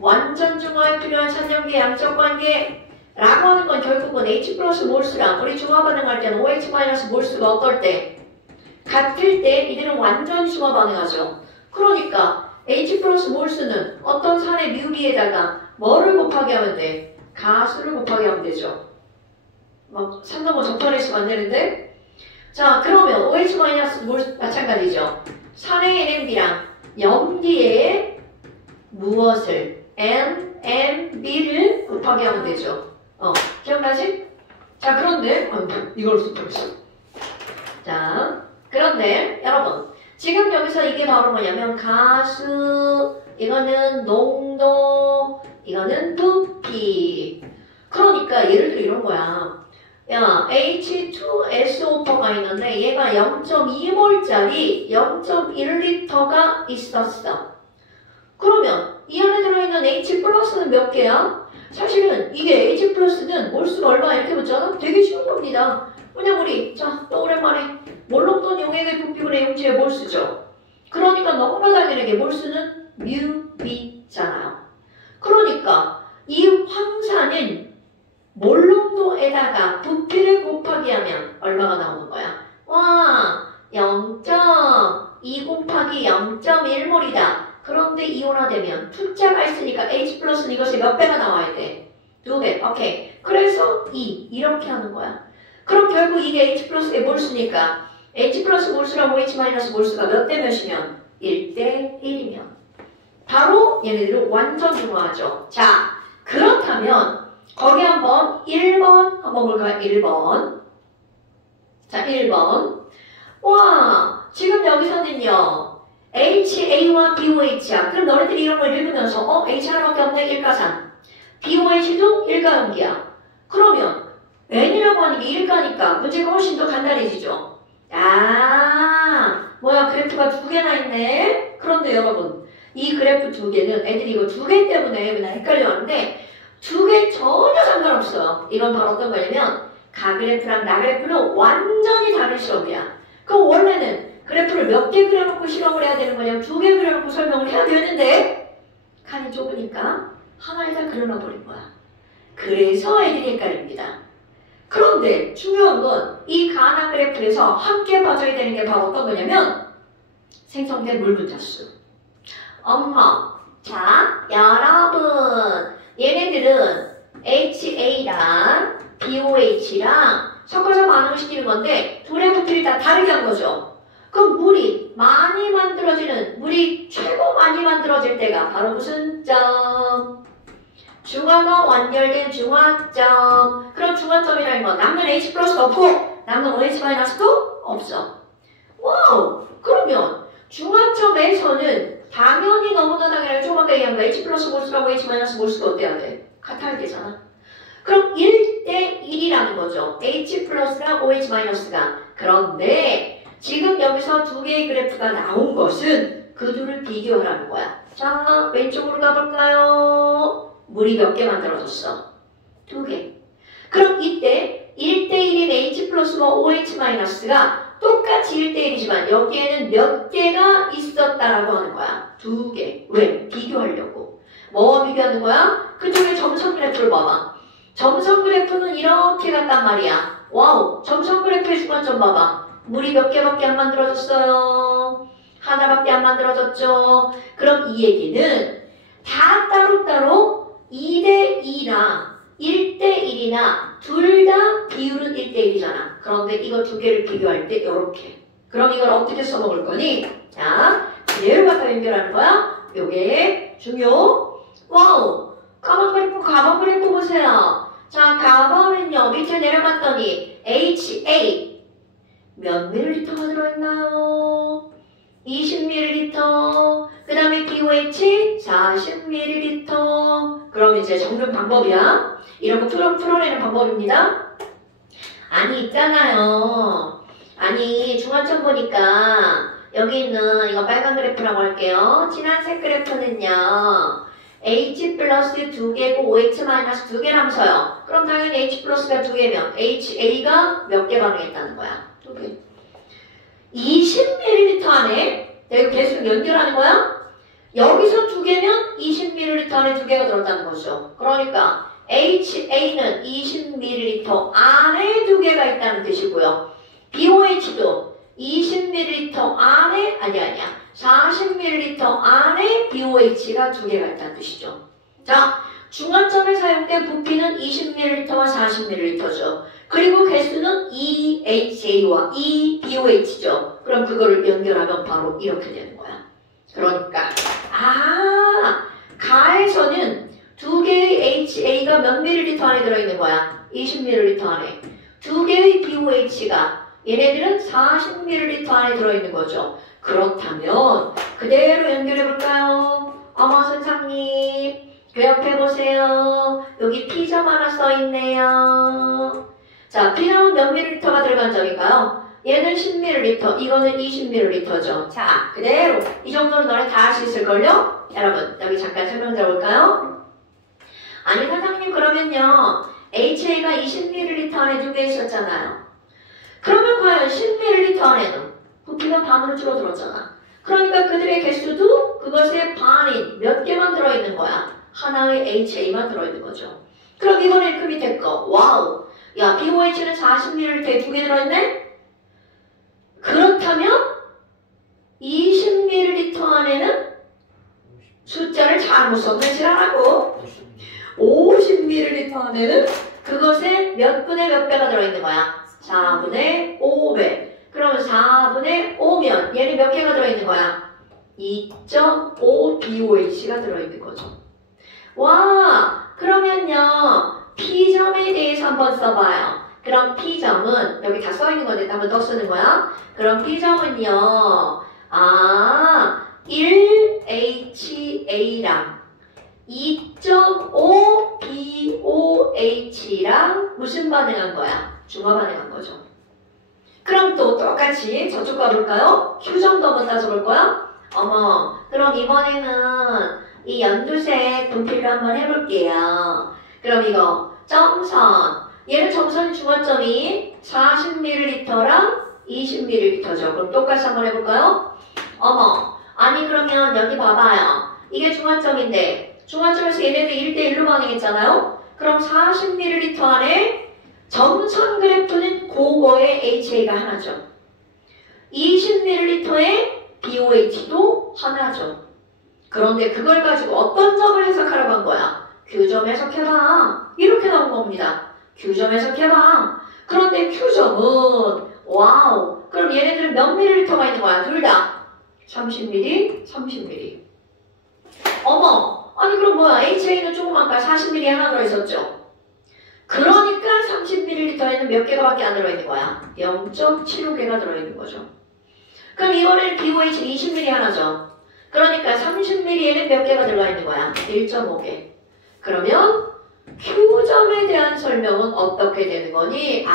완전 중화에 필요한 산염기 양적 관계 라고 하는 건 결국은 H 플러스 몰수랑 우리 중화 반응할 때는 OH 마이너스 몰수가 어떨 때? 같을 때 이들은 완전히 중화 반응하죠. 그러니까 H 플러스 몰수는 어떤 산의 뮤비에다가 뭐를 곱하게 하면 돼? 가수를 곱하게 하면 되죠. 막 산넘어 적절했으면 안 되는데. 자, 그러면 OH 마이너스 몰수 마찬가지죠. 산의 NMB랑 염기에 무엇을? NMB를 곱하게 하면 되죠. 기억나지? 자, 그런데 이걸 써버렸어. 자, 그런데 여러분 지금 여기서 이게 바로 뭐냐면 가수, 이거는 농도, 이거는 부피. 그러니까 예를 들어 이런 거야. 야, H2SO4가 있는데 얘가 0.2몰짜리 0.1리터가 있었어. 그러면 이 안에 들어있는 H 플러스는 몇 개야? 사실은 이게 H 플러스는 몰수가 얼마 이렇게 붙잖아? 되게 쉬운 겁니다. 그냥 우리 또 오랜만에 몰롱돈 용액의 부피분의 용체의 몰수죠. 그러니까 너무나 당연하게 몰수는 뮤비잖아요. 그러니까 이 황산은 몰롱도에다가 부피를 곱하기 하면 얼마가 나오는 거야? 와, 0.2 곱하기 0.1몰이다. 그런데 이온화되면 투자가 있으니까 H 플러스는 이것이 몇 배가 나와야 돼? 2배. 오케이. 그래서 2 이렇게 하는 거야. 그럼 결국 이게 H 플러스의 몰수니까 H 플러스 몰수랑 OH 마이너스 몰수가 몇 대 몇이면? 1대 1이면 바로 얘네들은 완전 중화하죠. 자, 그렇다면 거기 한번 1번 한번 볼까요? 1번. 자, 1번. 와, 지금 여기서는요. HA와 BOH야. 그럼 너네들이 이런 걸 읽으면서 H 하나밖에 없네. 일가산. BOH도 일가용기야. 그러면 N이라고 하는 게 일가니까 문제가 훨씬 더 간단해지죠. 아, 뭐야, 그래프가 두 개나 있네. 그런데 여러분, 이 그래프 두 개는 애들이 이거 두 개 때문에 맨날 헷갈려하는데 두 개 전혀 상관없어요. 이건 바로 어떤 거냐면 가그래프랑 나그래프는 완전히 다른 실험이야. 그럼 원래는 그래프를 몇 개 그려놓고 실험을 해야 되는 거냐면 두 개 그려놓고 설명을 해야 되는데 칸이 좁으니까 하나에다 그려놔버린 거야. 그래서 애들이 헷갈립니다. 그런데 중요한 건 이 가나 그래프에서 함께 봐줘야 되는 게 바로 어떤 거냐면 생성된 물 분자수. 자, 여러분 얘네들은 HA랑 BOH랑 섞어서 반응을 시키는 건데 둘의 부피를 다 다르게 한 거죠. 그럼 물이 많이 만들어지는, 물이 최고 많이 만들어질 때가 바로 무슨 점? 중화가 완결된 중화점. 그럼 중화점이라는 건 남는 H 플러스도 없고 남는 OH 마이너스도 없어. 와우! 그러면 중화점에서는 당연히 너무나 당연하게 조금 아까 얘기한 거 H 플러스 몰수랑 OH 마이너스 몰수가 어때야 돼? 같아야 되잖아. 그럼 1대 1이라는 거죠. H 플러스랑 OH 마이너스가. 그런데 지금 여기서 두 개의 그래프가 나온 것은 그 둘을 비교하라는 거야. 자, 왼쪽으로 가볼까요? 물이 몇 개 만들어졌어? 2개. 그럼 이때 1대1인 H 플러스와 OH 마이너스가 똑같이 1대1이지만 여기에는 몇 개가 있었다라고 하는 거야. 2개. 왜? 비교하려고. 뭐와 비교하는 거야? 그쪽에 점선 그래프를 봐봐. 점선 그래프는 이렇게 갔단 말이야. 와우. 점선 그래프의 중간점 봐봐. 물이 몇 개밖에 안 만들어졌어요? 하나밖에 안 만들어졌죠? 그럼 이 얘기는 다 따로따로 2대2나 1대1이나 둘 다 비율은 1대1이잖아. 그런데 이거 두 개를 비교할 때 이렇게. 그럼 이걸 어떻게 써먹을 거니? 자, 그대로 갖다 연결하는 거야. 요게 중요. 와우! 가방 그래프 보세요. 자, 가방은요. 밑에 내려갔더니 HA 몇 밀리리터가 들어있나요? 20ml. 그 다음에 BOH 40ml. 그럼 이제 적는 방법이야. 이런 거 풀어내는 방법입니다. 아니 있잖아요. 아니 중화점 보니까 여기 있는 이거 빨간 그래프라고 할게요. 진한색 그래프는요. H 플러스 2개고 OH 마이너스 2개라면서요. 그럼 당연히 H 플러스가 2개면 HA가 몇 개 반응했다는 거야? 2개. 20ml 안에 내가 계속 연결하는 거야? 여기서 2개면 20ml 안에 2개가 들었다는 거죠. 그러니까 HA는 20ml 안에 2개가 있다는 뜻이고요. BOH도 20ml 안에, 아니야. 40ml 안에 BOH가 2개가 있다는 뜻이죠. 자, 중간점에 사용된 부피는 20ml와 40ml죠. 그리고 개수는 EHA와 EBOH죠. 그럼 그거를 연결하면 바로 이렇게 되는 거야. 그러니까 가에서는 2개의 HA가 몇 ml 안에 들어있는 거야? 20ml 안에. 2개의 BOH가 얘네들은 40ml 안에 들어있는 거죠. 그렇다면 그대로 연결해볼까요? 어머 선생님 그 옆에 보세요. 여기 P점 하나 써있네요. 자, P점은 몇 ml가 들어간 점인가요? 얘는 10ml, 이거는 20ml죠. 자, 그대로 이 정도는 너네 다 할 수 있을걸요? 여러분, 여기 잠깐 설명 들어볼까요? 아니 선생님 그러면요 HA가 20ml 안에 두 개 있었잖아요. 그러면 과연 10ml 안에는 부피가 반으로 줄어들었잖아. 그러니까 그들의 개수도 그것의 반인 몇 개만 들어있는 거야. 하나의 HA만 들어있는 거죠. 그럼 이번에 그 밑에 거 와우 야 BOH는 40ml에 두 개 들어있네? 그렇다면 20ml 안에는 숫자를 잘못 섞는지라고 50ml 안에는 그것의 몇 분의 몇 배가 들어있는 거야? 4분의 5배. 그러면 4분의 5면 얘는 몇 개가 들어있는 거야? 2.5 BOH가 들어있는 거죠. 와, 그러면요 P점에 대해서 한번 써봐요. 그럼 P점은 여기 다 써있는 건데 한번 더 쓰는 거야. 그럼 P점은요 1HA랑 2.5 BOH랑 무슨 반응한 거야? 중화 반응한 거죠. 그럼 또 똑같이 저쪽 가볼까요? Q점도 한번 따져볼 거야? 어머, 그럼 이번에는 이 연두색 분필로 한번 해볼게요. 그럼 이거 점선, 얘는 점선 중화점이 40ml랑 20ml죠. 그럼 똑같이 한번 해볼까요? 어머, 아니 그러면 여기 봐봐요. 이게 중화점인데 중화점에서 얘네들 1대1로 반응했잖아요? 그럼 40ml 안에 점선 그래프는 그거의 HA가 하나죠. 20ml의 BOH도 하나죠. 그런데 그걸 가지고 어떤 점을 해석하라고 한 거야? Q점 해석해봐. 이렇게 나온 겁니다. Q점 해석해봐. 그런데 Q점은 와우. 그럼 얘네들은 몇 ml가 있는 거야? 둘 다 30ml, 30ml. 어머, 아니 그럼 뭐야? HA는 조그만까 40ml 하나 들어있었죠? 그러니까 30ml에는 몇 개가밖에 안 들어있는 거야? 0.75개가 들어있는 거죠. 그럼 이번에는 BOH는 20ml 하나죠? 그러니까 30ml에는 몇 개가 들어가 있는 거야? 1.5개. 그러면 Q점에 대한 설명은 어떻게 되는 거니?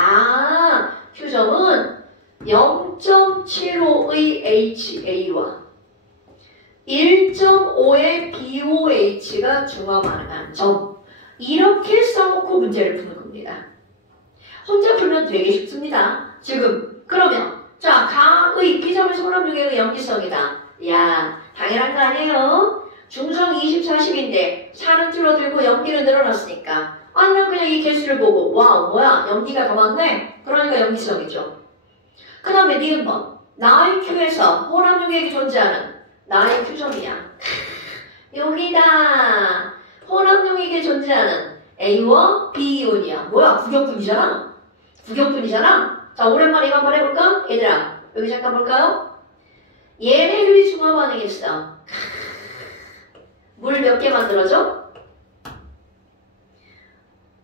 Q점은 0.75의 HA와 1.5의 BOH가 중화 반응한 점. 이렇게 써놓고 문제를 푸는 겁니다. 혼자 풀면 되게 쉽습니다. 지금 그러면 자, 가의 B점의 소람유계의 염기성이다. 야, 당연한 거 아니에요? 중성 20, 40인데 4는 줄어들고 염기는 늘어났으니까 아니면 그냥 이 개수를 보고 와우 뭐야 염기가 더 많네? 그러니까 염기성이죠. 그 다음에 니은번 나의 Q에서 호람유계액이 존재하는 나의 Q점이야. 여기다 호람유계액이 존재하는 A와 B 이온이야. 뭐야 구경꾼이잖아. 구경꾼이잖아. 자 오랜만에 이거 한번 해볼까? 얘들아 여기 잠깐 볼까요? 얘네들이 중화 반응했어. 물 몇 개 만들어져?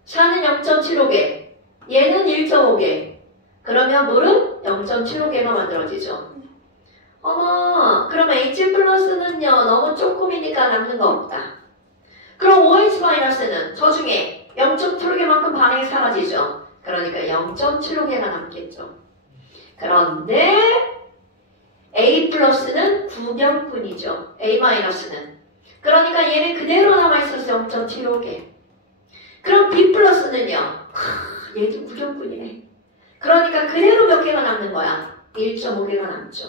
4는 0.75개, 얘는 1.5개. 그러면 물은 0.75개가 만들어지죠. 어머, 그럼 H 플러스는요 너무 조금이니까 남는 거 없다. 그럼 OH 마이너스는 저 중에 0.75개만큼 반응이 사라지죠. 그러니까 0.75개가 남겠죠. 그런데 A 플러스는 구경꾼이죠. A 마이너스는. 그러니까 얘는 그대로 남아있어서 0.75개. 그럼 B 플러스는요. 얘도 구경꾼이네. 그러니까 그대로 몇 개가 남는 거야? 1.5개가 남죠.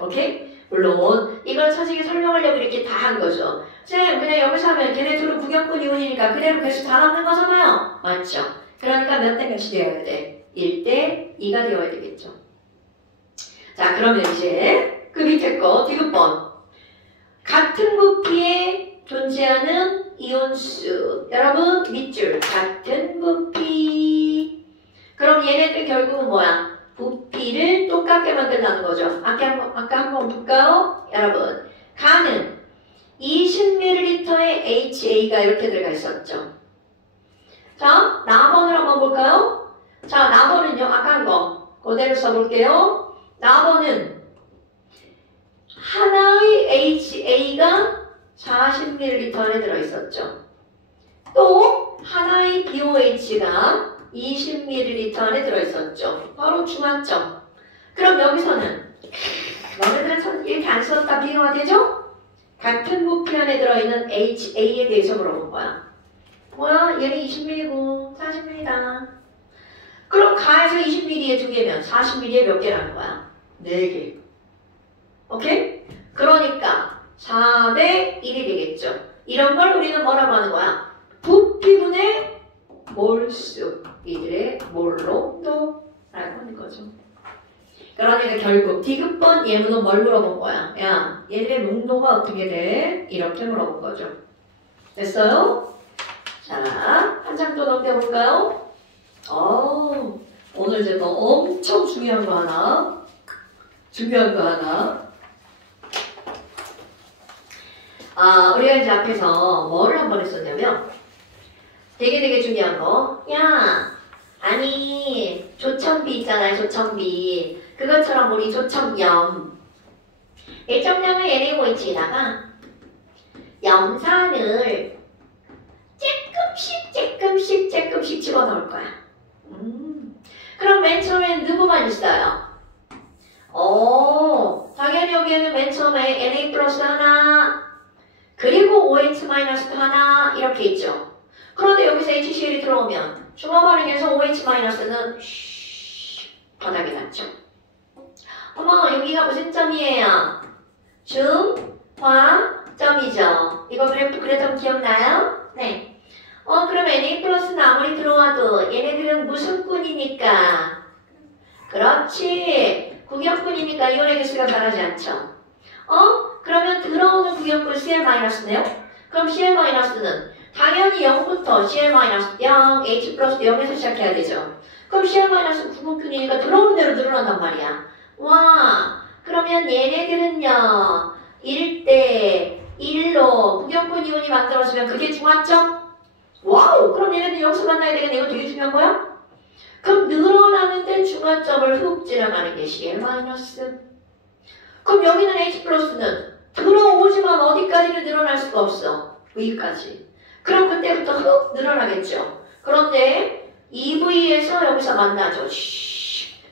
오케이? 물론 이걸 사실 설명하려고 이렇게 다 한 거죠. 쌤 그냥 여기서 하면 걔네 둘은 구경꾼 이온이니까 그대로 개수 다 남는 거잖아요. 맞죠? 그러니까 몇 대 몇이 되어야 돼? 1대 2가 되어야 되겠죠. 자 그러면 이제 그 밑에 거 디귿번 같은 부피에 존재하는 이온수 여러분 밑줄 같은 부피 그럼 얘네들 결국은 뭐야? 부피를 똑같게 만든다는 거죠. 아까 한번 볼까요? 여러분 가는 20ml의 HA가 이렇게 들어가 있었죠. 자 나번을 한번 볼까요? 자 나번은요 아까 한 거 그대로 써볼게요. 나머는 하나의 HA가 40ml 안에 들어있었죠. 또 하나의 BOH가 20ml 안에 들어있었죠. 바로 중화점. 그럼 여기서는 너네들은 이렇게 안 썼다 비교화되죠? 같은 부피 안에 들어있는 HA에 대해서 물어본 거야. 뭐야? 얘는 20ml고 40ml다. 그럼 가에서 20ml에 2개면 40ml에 몇 개라는 거야? 4개. 오케이? 그러니까 4대 1이 되겠죠. 이런 걸 우리는 뭐라고 하는 거야? 부피분의 몰수. 이들의 몰로도라고 하는 거죠. 그러니까 결국 디귿번 예문은 뭘 물어본 거야? 야, 얘들의 농도가 어떻게 돼? 이렇게 물어본 거죠. 됐어요? 자, 한 장 또 넘겨볼까요? 오늘 제가 엄청 중요한 거 하나. 우리가 이제 앞에서 뭐를 한번 했었냐면, 되게 중요한 거. 야, 아니, 조첨비 있잖아요, 조첨비. 그것처럼 우리 조첨염. 일정량의 NaOH에다가 염산을 조금씩 집어넣을 거야. 그럼 맨 처음엔 누구만 있어요? 당연히 여기에는 맨 처음에 Na 플러스 하나, 그리고 OH 마이너스 하나, 이렇게 있죠. 그런데 여기서 HCl이 들어오면 중화 반응에서 OH 마이너스는 바닥에 닿죠. 어머, 여기가 무슨 점이에요? 중화점이죠. 이거 그래프 그랬던 기억나요? 네. 그럼 Na 플러스는 아무리 들어와도 얘네들은 무슨 꾼이니까? 그렇지. 구경꾼이니까 이온의 개수가 변하지 않죠. 그러면 들어오는 구경꾼 Cl-네요? 그럼 Cl-는 당연히 0부터 Cl-0, H 플러스 0에서 시작해야 되죠. 그럼 Cl- 구경꾼이니까 들어오는 대로 늘어난단 말이야. 와, 그러면 얘네들은요 1대 1로 구경꾼 이온이 만들어지면 그게 중화점? 와우! 그럼 얘네들 여기서 만나야 되겠네. 이거 되게 중요한 거야? 그럼 늘어나는데 중화점을 훅 지나가는 게 Cl-. 그럼 여기는 H+는 들어오지만 어디까지는 늘어날 수가 없어. V까지. 그럼 그때부터 훅 늘어나겠죠. 그런데 EV에서 여기서 만나죠.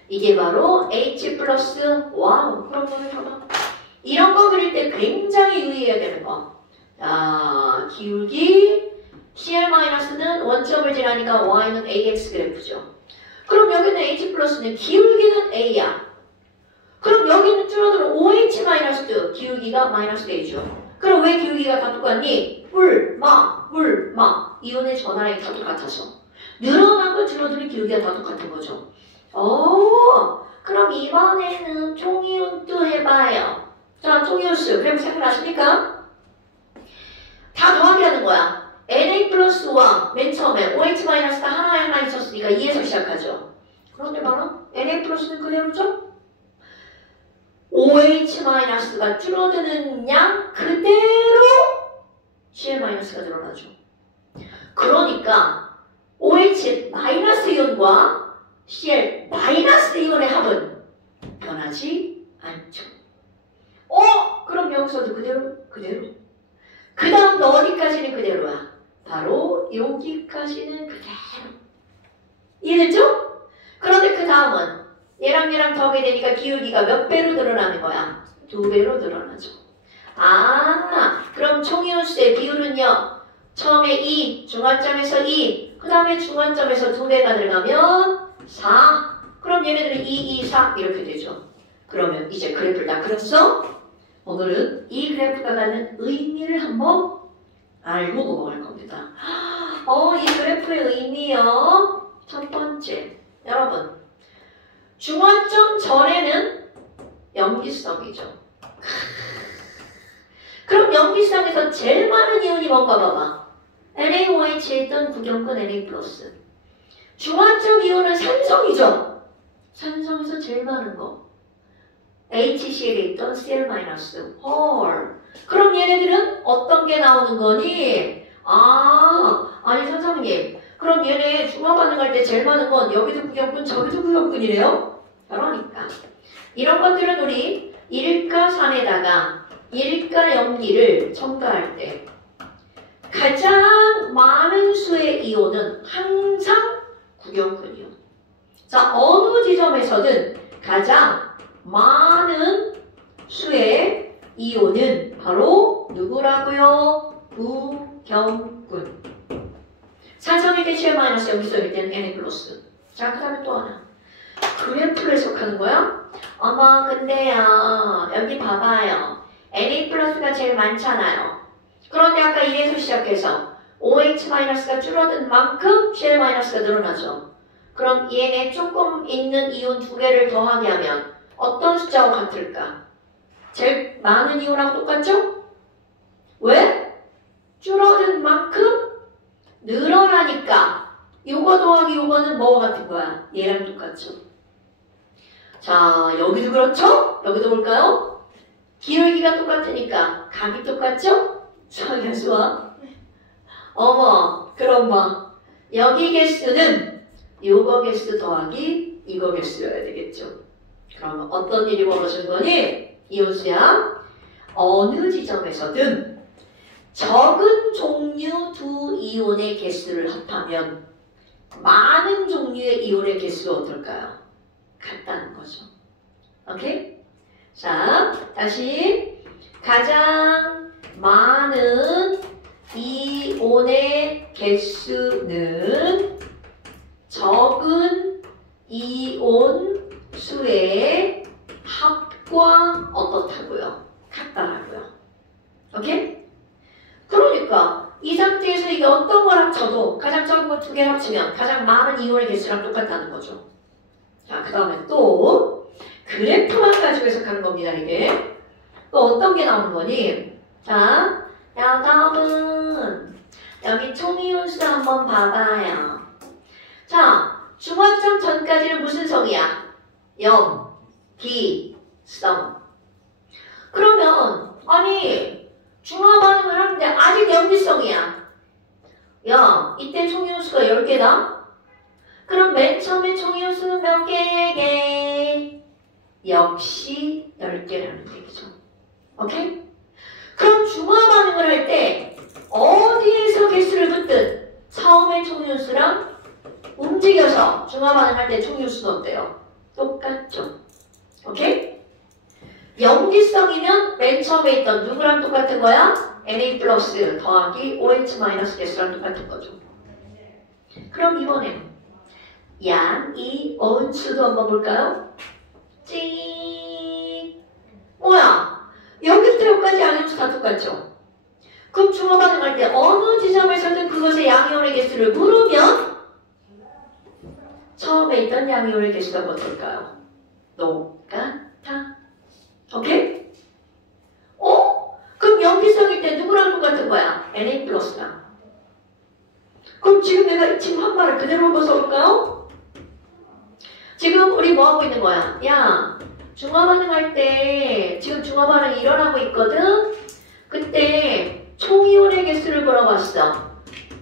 이게 바로 H+. 와우! 그럼 오늘 봐봐. 이런 거 그릴 때 굉장히 유의해야 되는 거. 자, 기울기 Cl-는 원점을 지나니까 Y는 AX 그래프죠. 그럼 여기는 H+는 기울기는 A야. 그럼 여기는 줄어들어 OH-도 기울기가 마이너스 A죠. 그럼 왜 기울기가 다 똑같니? 물, 막 이온의 전하량이 다 똑같아서 늘어나고 줄어드는 기울기가 다 똑같은 거죠. 그럼 이번에는 총이온도 해봐요. 자, 총이온수 그래프 생각나십니까? 다 더하기 하는 거야. Na+와 맨 처음에 OH- 하나 있었으니까 2에서 시작하죠. 그런데 봐라. Na+는 그대로죠? OH-가 줄어드는 양 그대로 Cl-가 늘어나죠. 그러니까 OH- 이온과 Cl- 이온의 합은 변하지 않죠. 그럼 여기서도 그대로. 그 다음 너 어디까지는 그대로야? 바로 여기까지는 그대로. 이해됐죠? 그런데 그 다음은 얘랑 더하게 되니까 기울기가 몇 배로 늘어나는 거야? 2배로 늘어나죠. 그럼 총이온수의 비율은요. 처음에 2, 중화점에서 2, 그 다음에 중화점에서 2배가 들어가면 4. 그럼 얘네들은 2, 2, 4 이렇게 되죠. 그러면 이제 그래프를 다 그렸어? 오늘은 이 그래프가 갖는 의미를 한번 알고 넘어갈 겁니다. 이 그래프의 의미요. 첫 번째, 여러분. 중화점 전에는 염기성이죠. 그럼 염기성에서 제일 많은 이온이 뭔가 봐봐. NaOH에 있던 구경권 Na+. 중화점 이온은 산성이죠. 산성에서 제일 많은 거. HCl에 있던 Cl-. 그럼 얘네들은 어떤 게 나오는 거니? 아니 선생님. 그럼 얘네 중화 반응할 때 제일 많은 건 여기도 구경꾼 저기도 구경꾼이래요? 그러니까 이런 것들은 우리 일가산에다가 일가염기를 첨가할 때 가장 많은 수의 이온은 항상 구경근이요. 자, 어느 지점에서든 가장 많은 수의 이온은 바로 누구라고요? 구경근. 산성일 때 CL- 염기성일 때는 Na+. 자, 그 다음에 또 하나. 그래프를 해석하는 거야? 어머, 근데요. 여기 봐봐요. Na+가 제일 많잖아요. 그런데 아까 1에서 시작해서 OH-가 줄어든 만큼 CL-가 늘어나죠. 그럼 얘네 조금 있는 이온 두 개를 더하게 하면 어떤 숫자와 같을까? 제일 많은 이온하고 똑같죠? 왜? 줄어든 만큼 늘어나니까 요거 더하기 요거는 뭐와 같은 거야? 얘랑 똑같죠. 자, 여기도 그렇죠? 여기도 볼까요? 기울기가 똑같으니까 각이 똑같죠? 상해수와 어머, 그럼 뭐 여기 개수는 요거 개수 더하기 이거 개수여야 되겠죠. 그럼 어떤 일이 벌어진 거니? 이온수야, 어느 지점에서든 적은 종류 두 이온의 개수를 합하면 많은 종류의 이온의 개수가 어떨까요? 같다는 거죠. 오케이? 자, 다시 가장 많은 이온의 개수는 적은 이온 수의 합과 어떻다고요? 같다라고요. 오케이? 그러니까 이 상태에서 이게 어떤 걸 합쳐도 가장 적은 거 두 개 합치면 가장 많은 이온의 개수랑 똑같다는 거죠. 자, 그 다음에 또 그래프만 가지고 해석하는 겁니다. 이게 또 어떤 게 나오는 거니? 자, 여러분 여기 총이온수 한번 봐봐요. 자, 중화점 전까지는 무슨 성이야? 염, 기, 성. 그러면 아니 중화 반응을 하는데 아직 염기성이야. 야, 이때 총이온수가 10개다? 그럼 맨 처음에 총이온수는 몇 개? 역시 10개라는 얘기죠. 오케이? 그럼 중화 반응을 할 때 어디에서 개수를 긋든 처음에 총이온수랑 움직여서 중화 반응할 때 총이온수는 어때요? 똑같죠. 오케이? 염기성이면 맨 처음에 있던 누구랑 똑같은 거야? Na+ 더하기 OH- 개수랑 똑같은 거죠. 그럼 이번엔 양이온수도 한번 볼까요? 찡! 뭐야? 여기부터 여기까지 양이온수 다 똑같죠? 그럼 중화 반응할 때 어느 지점에서든 그것의 양이온의 개수를 물으면 처음에 있던 양이온의 개수가 어떨까요? 똑같아. 오케이? 그럼 염기성일 때 누구랑 똑같은 거야? Na+랑. 그럼 지금 내가 지금 한 말을 그대로 한번 써볼까요? 지금 우리 뭐 하고 있는 거야? 야, 중화 반응할 때 지금 중화 반응이 일어나고 있거든? 그때 총이온의 개수를 물어봤어.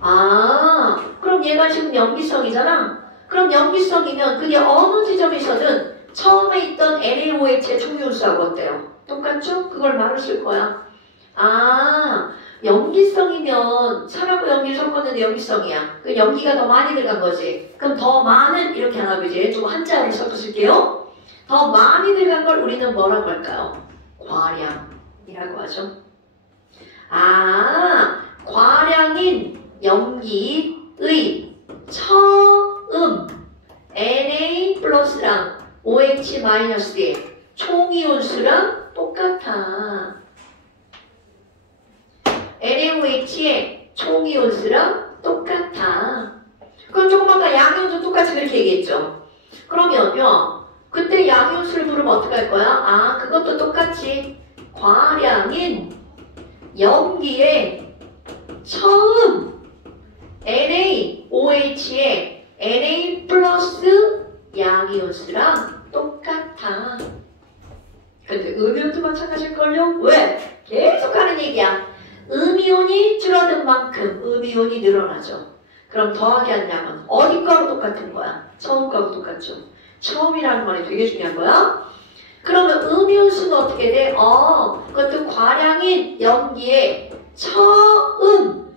아, 그럼 얘가 지금 염기성이잖아? 그럼 염기성이면 그게 어느 지점에서든 처음에 있던 NaOH의 총이온수하고 어때요? 똑같죠? 그걸 말을 쓸 거야. 아, 염기성이면 산하고 염기를 섞었는데 염기성이야. 그 염기가 더 많이 들어간 거지. 그럼 더 많은 이렇게 하나 보지. 좀 한자를 섞어줄게요. 더 많이 들어간 걸 우리는 뭐라고 할까요? 과량이라고 하죠. 아, 과량인 염기의 처음 Na+랑 OH-의 총이온수랑 똑같아. NaOH의 총이온수랑 똑같아. 그럼 조금 아까 양이온수 똑같이 그렇게 얘기했죠. 그러면 그때 양이온수를 부르면 어떡할 거야? 아, 그것도 똑같이 과량인 염기의 처음 NaOH의 Na+ 양이온수랑 똑같아. 근데 음이온도 마찬가지일걸요? 왜? 계속 하는 얘기야. 음이온이 줄어든 만큼 음이온이 늘어나죠. 그럼 더하기 한 양은 어디 거하고 똑같은 거야? 처음 거하고 똑같죠. 처음이라는 말이 되게 중요한 거야. 그러면 음이온수는 어떻게 돼? 그것도 과량인 염기에 처음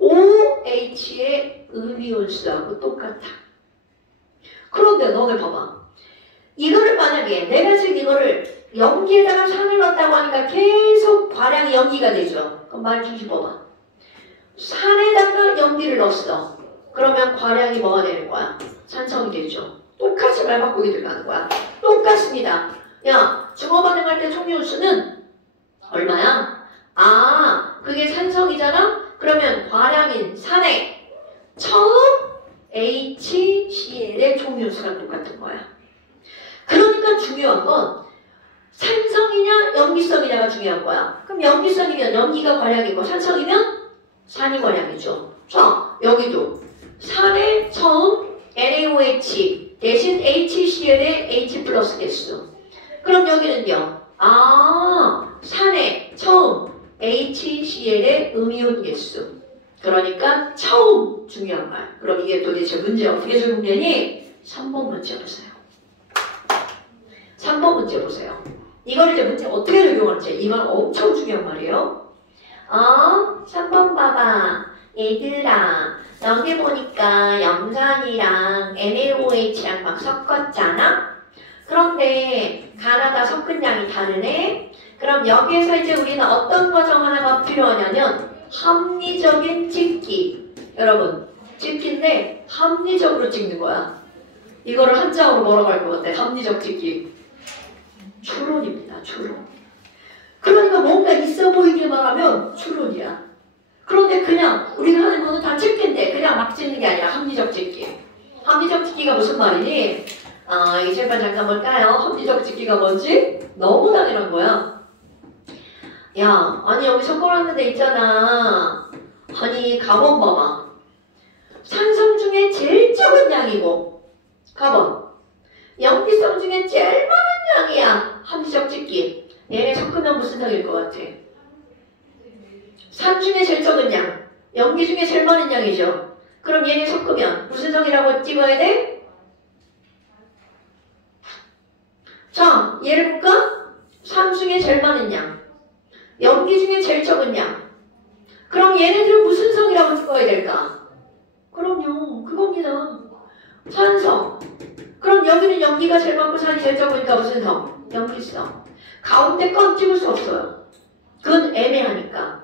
NaOH의 음이온수하고 똑같아. 그런데 너네 봐봐. 이거를 만약에 내가 지금 이거를 염기에다가 산을 넣었다고 하니까 계속 과량의 염기가 되죠. 그럼 말 중심 봐봐. 산에다가 염기를 넣었어. 그러면 과량이 뭐가 되는 거야? 산성이 되죠. 똑같이 말 바꾸기 들어가는 거야. 똑같습니다. 야, 중어반응 할 때 총미온수는 얼마야? 그게 산성이잖아? 그러면 과량인 산에 처음 HCl의 총미온수가 똑같은 거야. 그러니까 중요한 건 산성이냐 염기성이냐가 중요한 거야. 그럼 염기성이면 염기가 과량이고 산성이면 산이 과량이죠. 자, 여기도 산에 처음 NaOH 대신 HCl의 H 플러스 개수. 그럼 여기는요. 산에 처음 HCl의 음이온 개수. 그러니까 처음 중요한 말. 그럼 이게 도대체 문제 어떻게 적용되니? 3번 문제 보세요. 3번 문제 보세요. 이걸 이제 문제 어떻게 적용할지. 이 말 엄청 중요한 말이에요. 3번 봐봐. 얘들아, 여기 보니까 염산이랑 NaOH랑 막 섞었잖아? 그런데 가나다 섞은 양이 다르네? 그럼 여기에서 이제 우리는 어떤 과정 하나가 필요하냐면 합리적인 찍기. 여러분, 찍기인데 합리적으로 찍는 거야. 이거를 한자어로 뭐라고 할 것 같아? 합리적 찍기. 추론입니다. 추론. 그러니까 뭔가 있어 보이기만 하면 추론이야. 그런데 그냥 우리가 하는 거는 다 찍기인데 그냥 막 찍는 게 아니라 합리적 찍기. 합리적 찍기가 무슨 말이니? 이 잠깐 볼까요? 합리적 찍기가 뭔지? 너무 당연한 거야. 야, 아니 여기 섞어놨는 데 있잖아. 아니 가본 봐봐. 산성 중에 제일 적은 양이고 가본. 염기성 중에 제일 많은 양이야. 합리적 찍기. 얘네 섞으면 무슨 성일 것 같아? 산 중에 제일 적은 양, 염기 중에 제일 많은 양이죠. 그럼 얘네 섞으면 무슨 성이라고 찍어야 돼? 자, 얘를 볼까? 산 중에 제일 많은 양, 염기 중에 제일 적은 양. 그럼 얘네들은 무슨 성이라고 찍어야 될까? 그럼요, 그겁니다. 산성. 그럼 여기는 염기가 제일 많고 산이 제일 적으니까 무슨 성? 염기성. 가운데 건 찍을 수 없어요. 그건 애매하니까.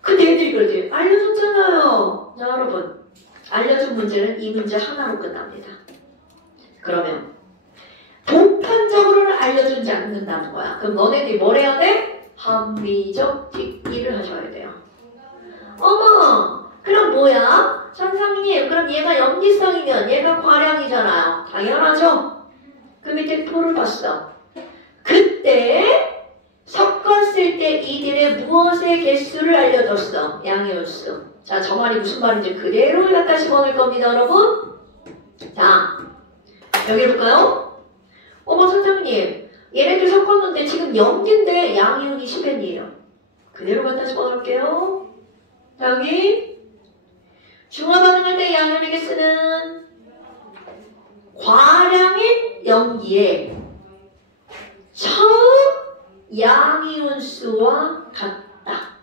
근데 애들이 그러지. 알려줬잖아요. 자, 여러분. 알려준 문제는 이 문제 하나로 끝납니다. 그러면 보편적으로는 알려주지 않는다는 거야. 그럼 너네들이 뭘 해야 돼? 합리적 찍기를 하셔야 돼요. 어머! 그럼 뭐야? 선생님, 그럼 얘가 염기성이면 얘가 과량이잖아요. 당연하죠? 그 밑에 표를 봤어. 그때 섞었을 때 이들의 무엇의 개수를 알려줬어? 양이온수. 자, 저 말이 무슨 말인지 그대로 갖다 집어넣을 겁니다, 여러분. 자, 여기 볼까요? 어머, 선생님, 얘네들 섞었는데 지금 염기인데 양이온이 10N이에요. 그대로 갖다 집어넣을게요. 여기 중화 반응할 때 양이온의 개수는 과량인 염기에 처음 양이온수와 같다.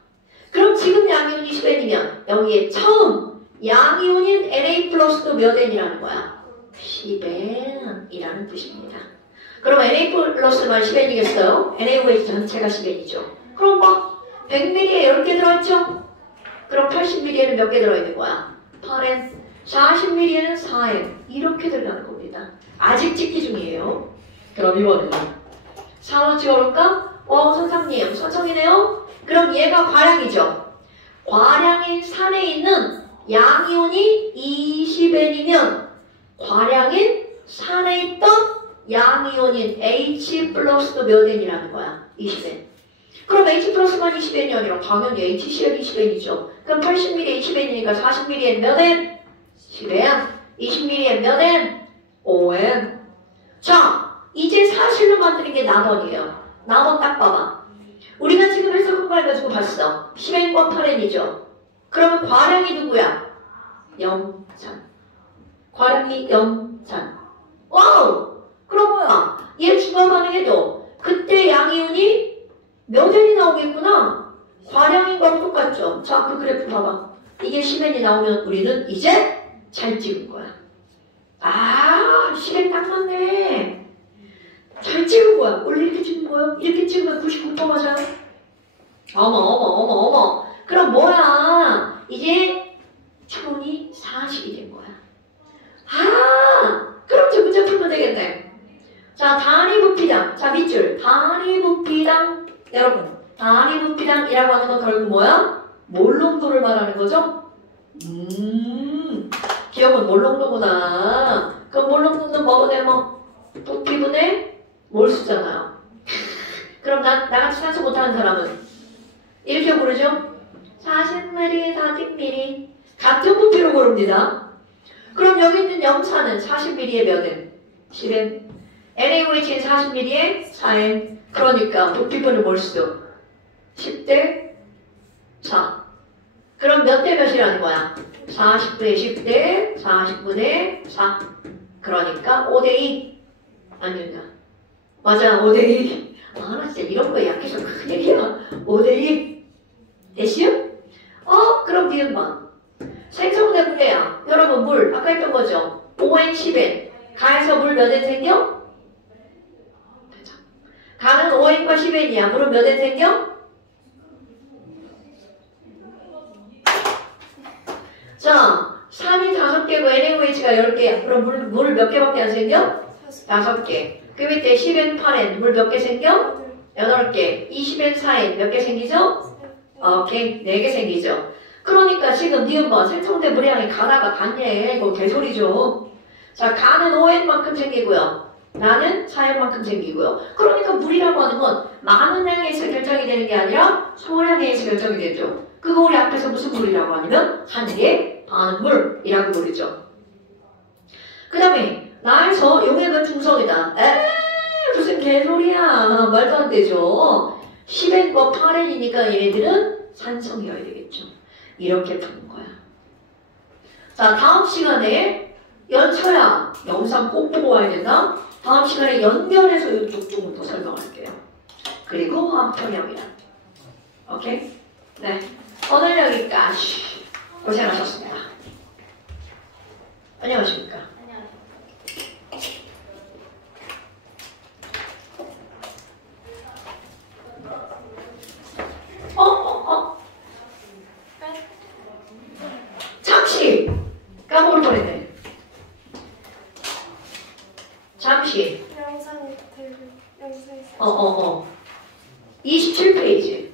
그럼 지금 양이온이 10N이면 여기에 처음 양이온인 Na 플러스도 몇 N이라는 거야? 10N이라는 뜻입니다. 그럼 Na 플러스만 10N이겠어요? NaOH 전체가 10N이죠. 그럼 뭐 100ml에 10개 들어있죠? 그럼 80ml에는 몇 개 들어있는 거야? 8N. 40ml에는 4N. 이렇게 들어가는 겁니다. 아직 찍기 중이에요. 그럼 이번에는 4로 찍어볼까? 선생님, 선성이네요? 그럼 얘가 과량이죠? 과량인 산에 있는 양이온이 20N이면 과량인 산에 있던 양이온인 H 플러스도 몇 N이라는 거야? 20N. 그럼 H 플러스만 20N이 아니라 당연히 HCl 20N이죠. 그럼 80ml에 20N이니까 40ml에 몇 N? 10N. 20ml에 몇 N? 5N. 자, 이제 사실로 만드는 게 나번이에요. 나번 딱 봐봐. 우리가 지금 해석한 거 해가지고 봤어. 10N과 8N이죠. 그러면 과량이 누구야? 염산. 과량이 염산. 와우! 그럼 뭐야? 얘 추가 반응해도 그때 양이온이 몇 N이 나오겠구나? 과량인 거랑 똑같죠? 자, 그 그래프 봐봐. 이게 10N이 나오면 우리는 이제 잘 찍은 거야. 아, 10N 딱 맞네. 잘 찍은 거야. 원래 이렇게 찍은 거예요? 이렇게 찍으면 99% 맞아요? 어머. 그럼 뭐야? 이제 초론이 40이 된 거야. 아, 그럼 이제 문제 풀면 되겠네. 자, 단위 부피당. 자, 밑줄. 단위 부피당. 여러분, 단위 부피당이라고 하는 건 결국 뭐야? 몰롱도를 말하는 거죠? 기억은 몰롱도구나. 그럼 몰롱도는 뭐보다 뭐? 부피분의 몰수잖아요. 그럼 나같이 산수 못하는 사람은 이렇게 부르죠? 40ml, 40ml. 같은 부피로 고릅니다. 그럼 여기 있는 염산은 40ml에 몇 N? 10N. NaOH는 40ml에 4N. 그러니까 부피분의 몰수 10대 4. 그럼 몇 대 몇이라는 거야? 40분의 10대 40분의 4. 그러니까 5대2. 아니냐? 맞아, 5대2. 아, 나 진짜 이런 거에 약해서 큰일이야. 5대2. 됐어요? 그럼 니은번. 생성된 물이야. 여러분, 물. 아까 했던 거죠? 5N, 10N. 가에서 물 몇 N 생겨? 되죠. 가는 5N과 10N이야. 물은 몇 N 생겨? 자, 산이 5개고 NaOH가 10개야. 그럼 물 몇 개밖에 안 생겨? 5개. 그 밑에 10N, 8N. 물 몇 개 생겨? 8개. 20N, 4N. 몇 개 생기죠? 오케이. 4개 생기죠. 그러니까 지금 니은번 생성된 물량이 가다가 갔네. 이거 개소리죠. 자, 가는 5N만큼 생기고요. 나는 4N만큼 생기고요. 그러니까 물이라고 하는 건 많은 양에 의해서 결정이 되는 게 아니라 소량에 의해서 결정이 되죠. 그거 우리 앞에서 무슨 물이라고 하냐면 한개 반응물이라고 부르죠. 그 다음에 나에서 용액은 중성이다. 무슨 개소리야. 말도 안 되죠. 10N과 8N이니까 얘네들은 산성이어야 되겠죠. 이렇게 푸는 거야. 자, 다음 시간에 연서야. 영상 꼭 보고 와야 된다. 다음 시간에 연결해서 이쪽 쪽을 더 설명할게요. 그리고 화학평형이다. 오케이? 네. 오늘 여기까지. 고생하셨습니다. 안녕하십니까? 잠시! 까먹을 뻔했네. 잠시. 영상이 되고 영상이 27페이지.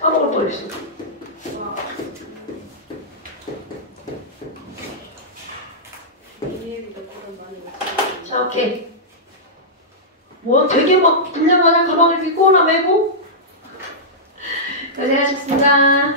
까먹을 뻔했어. 자, 오케이. 뭐 되게 막 불량하다 가방을 이렇게 꼬나 메고 고생하셨습니다.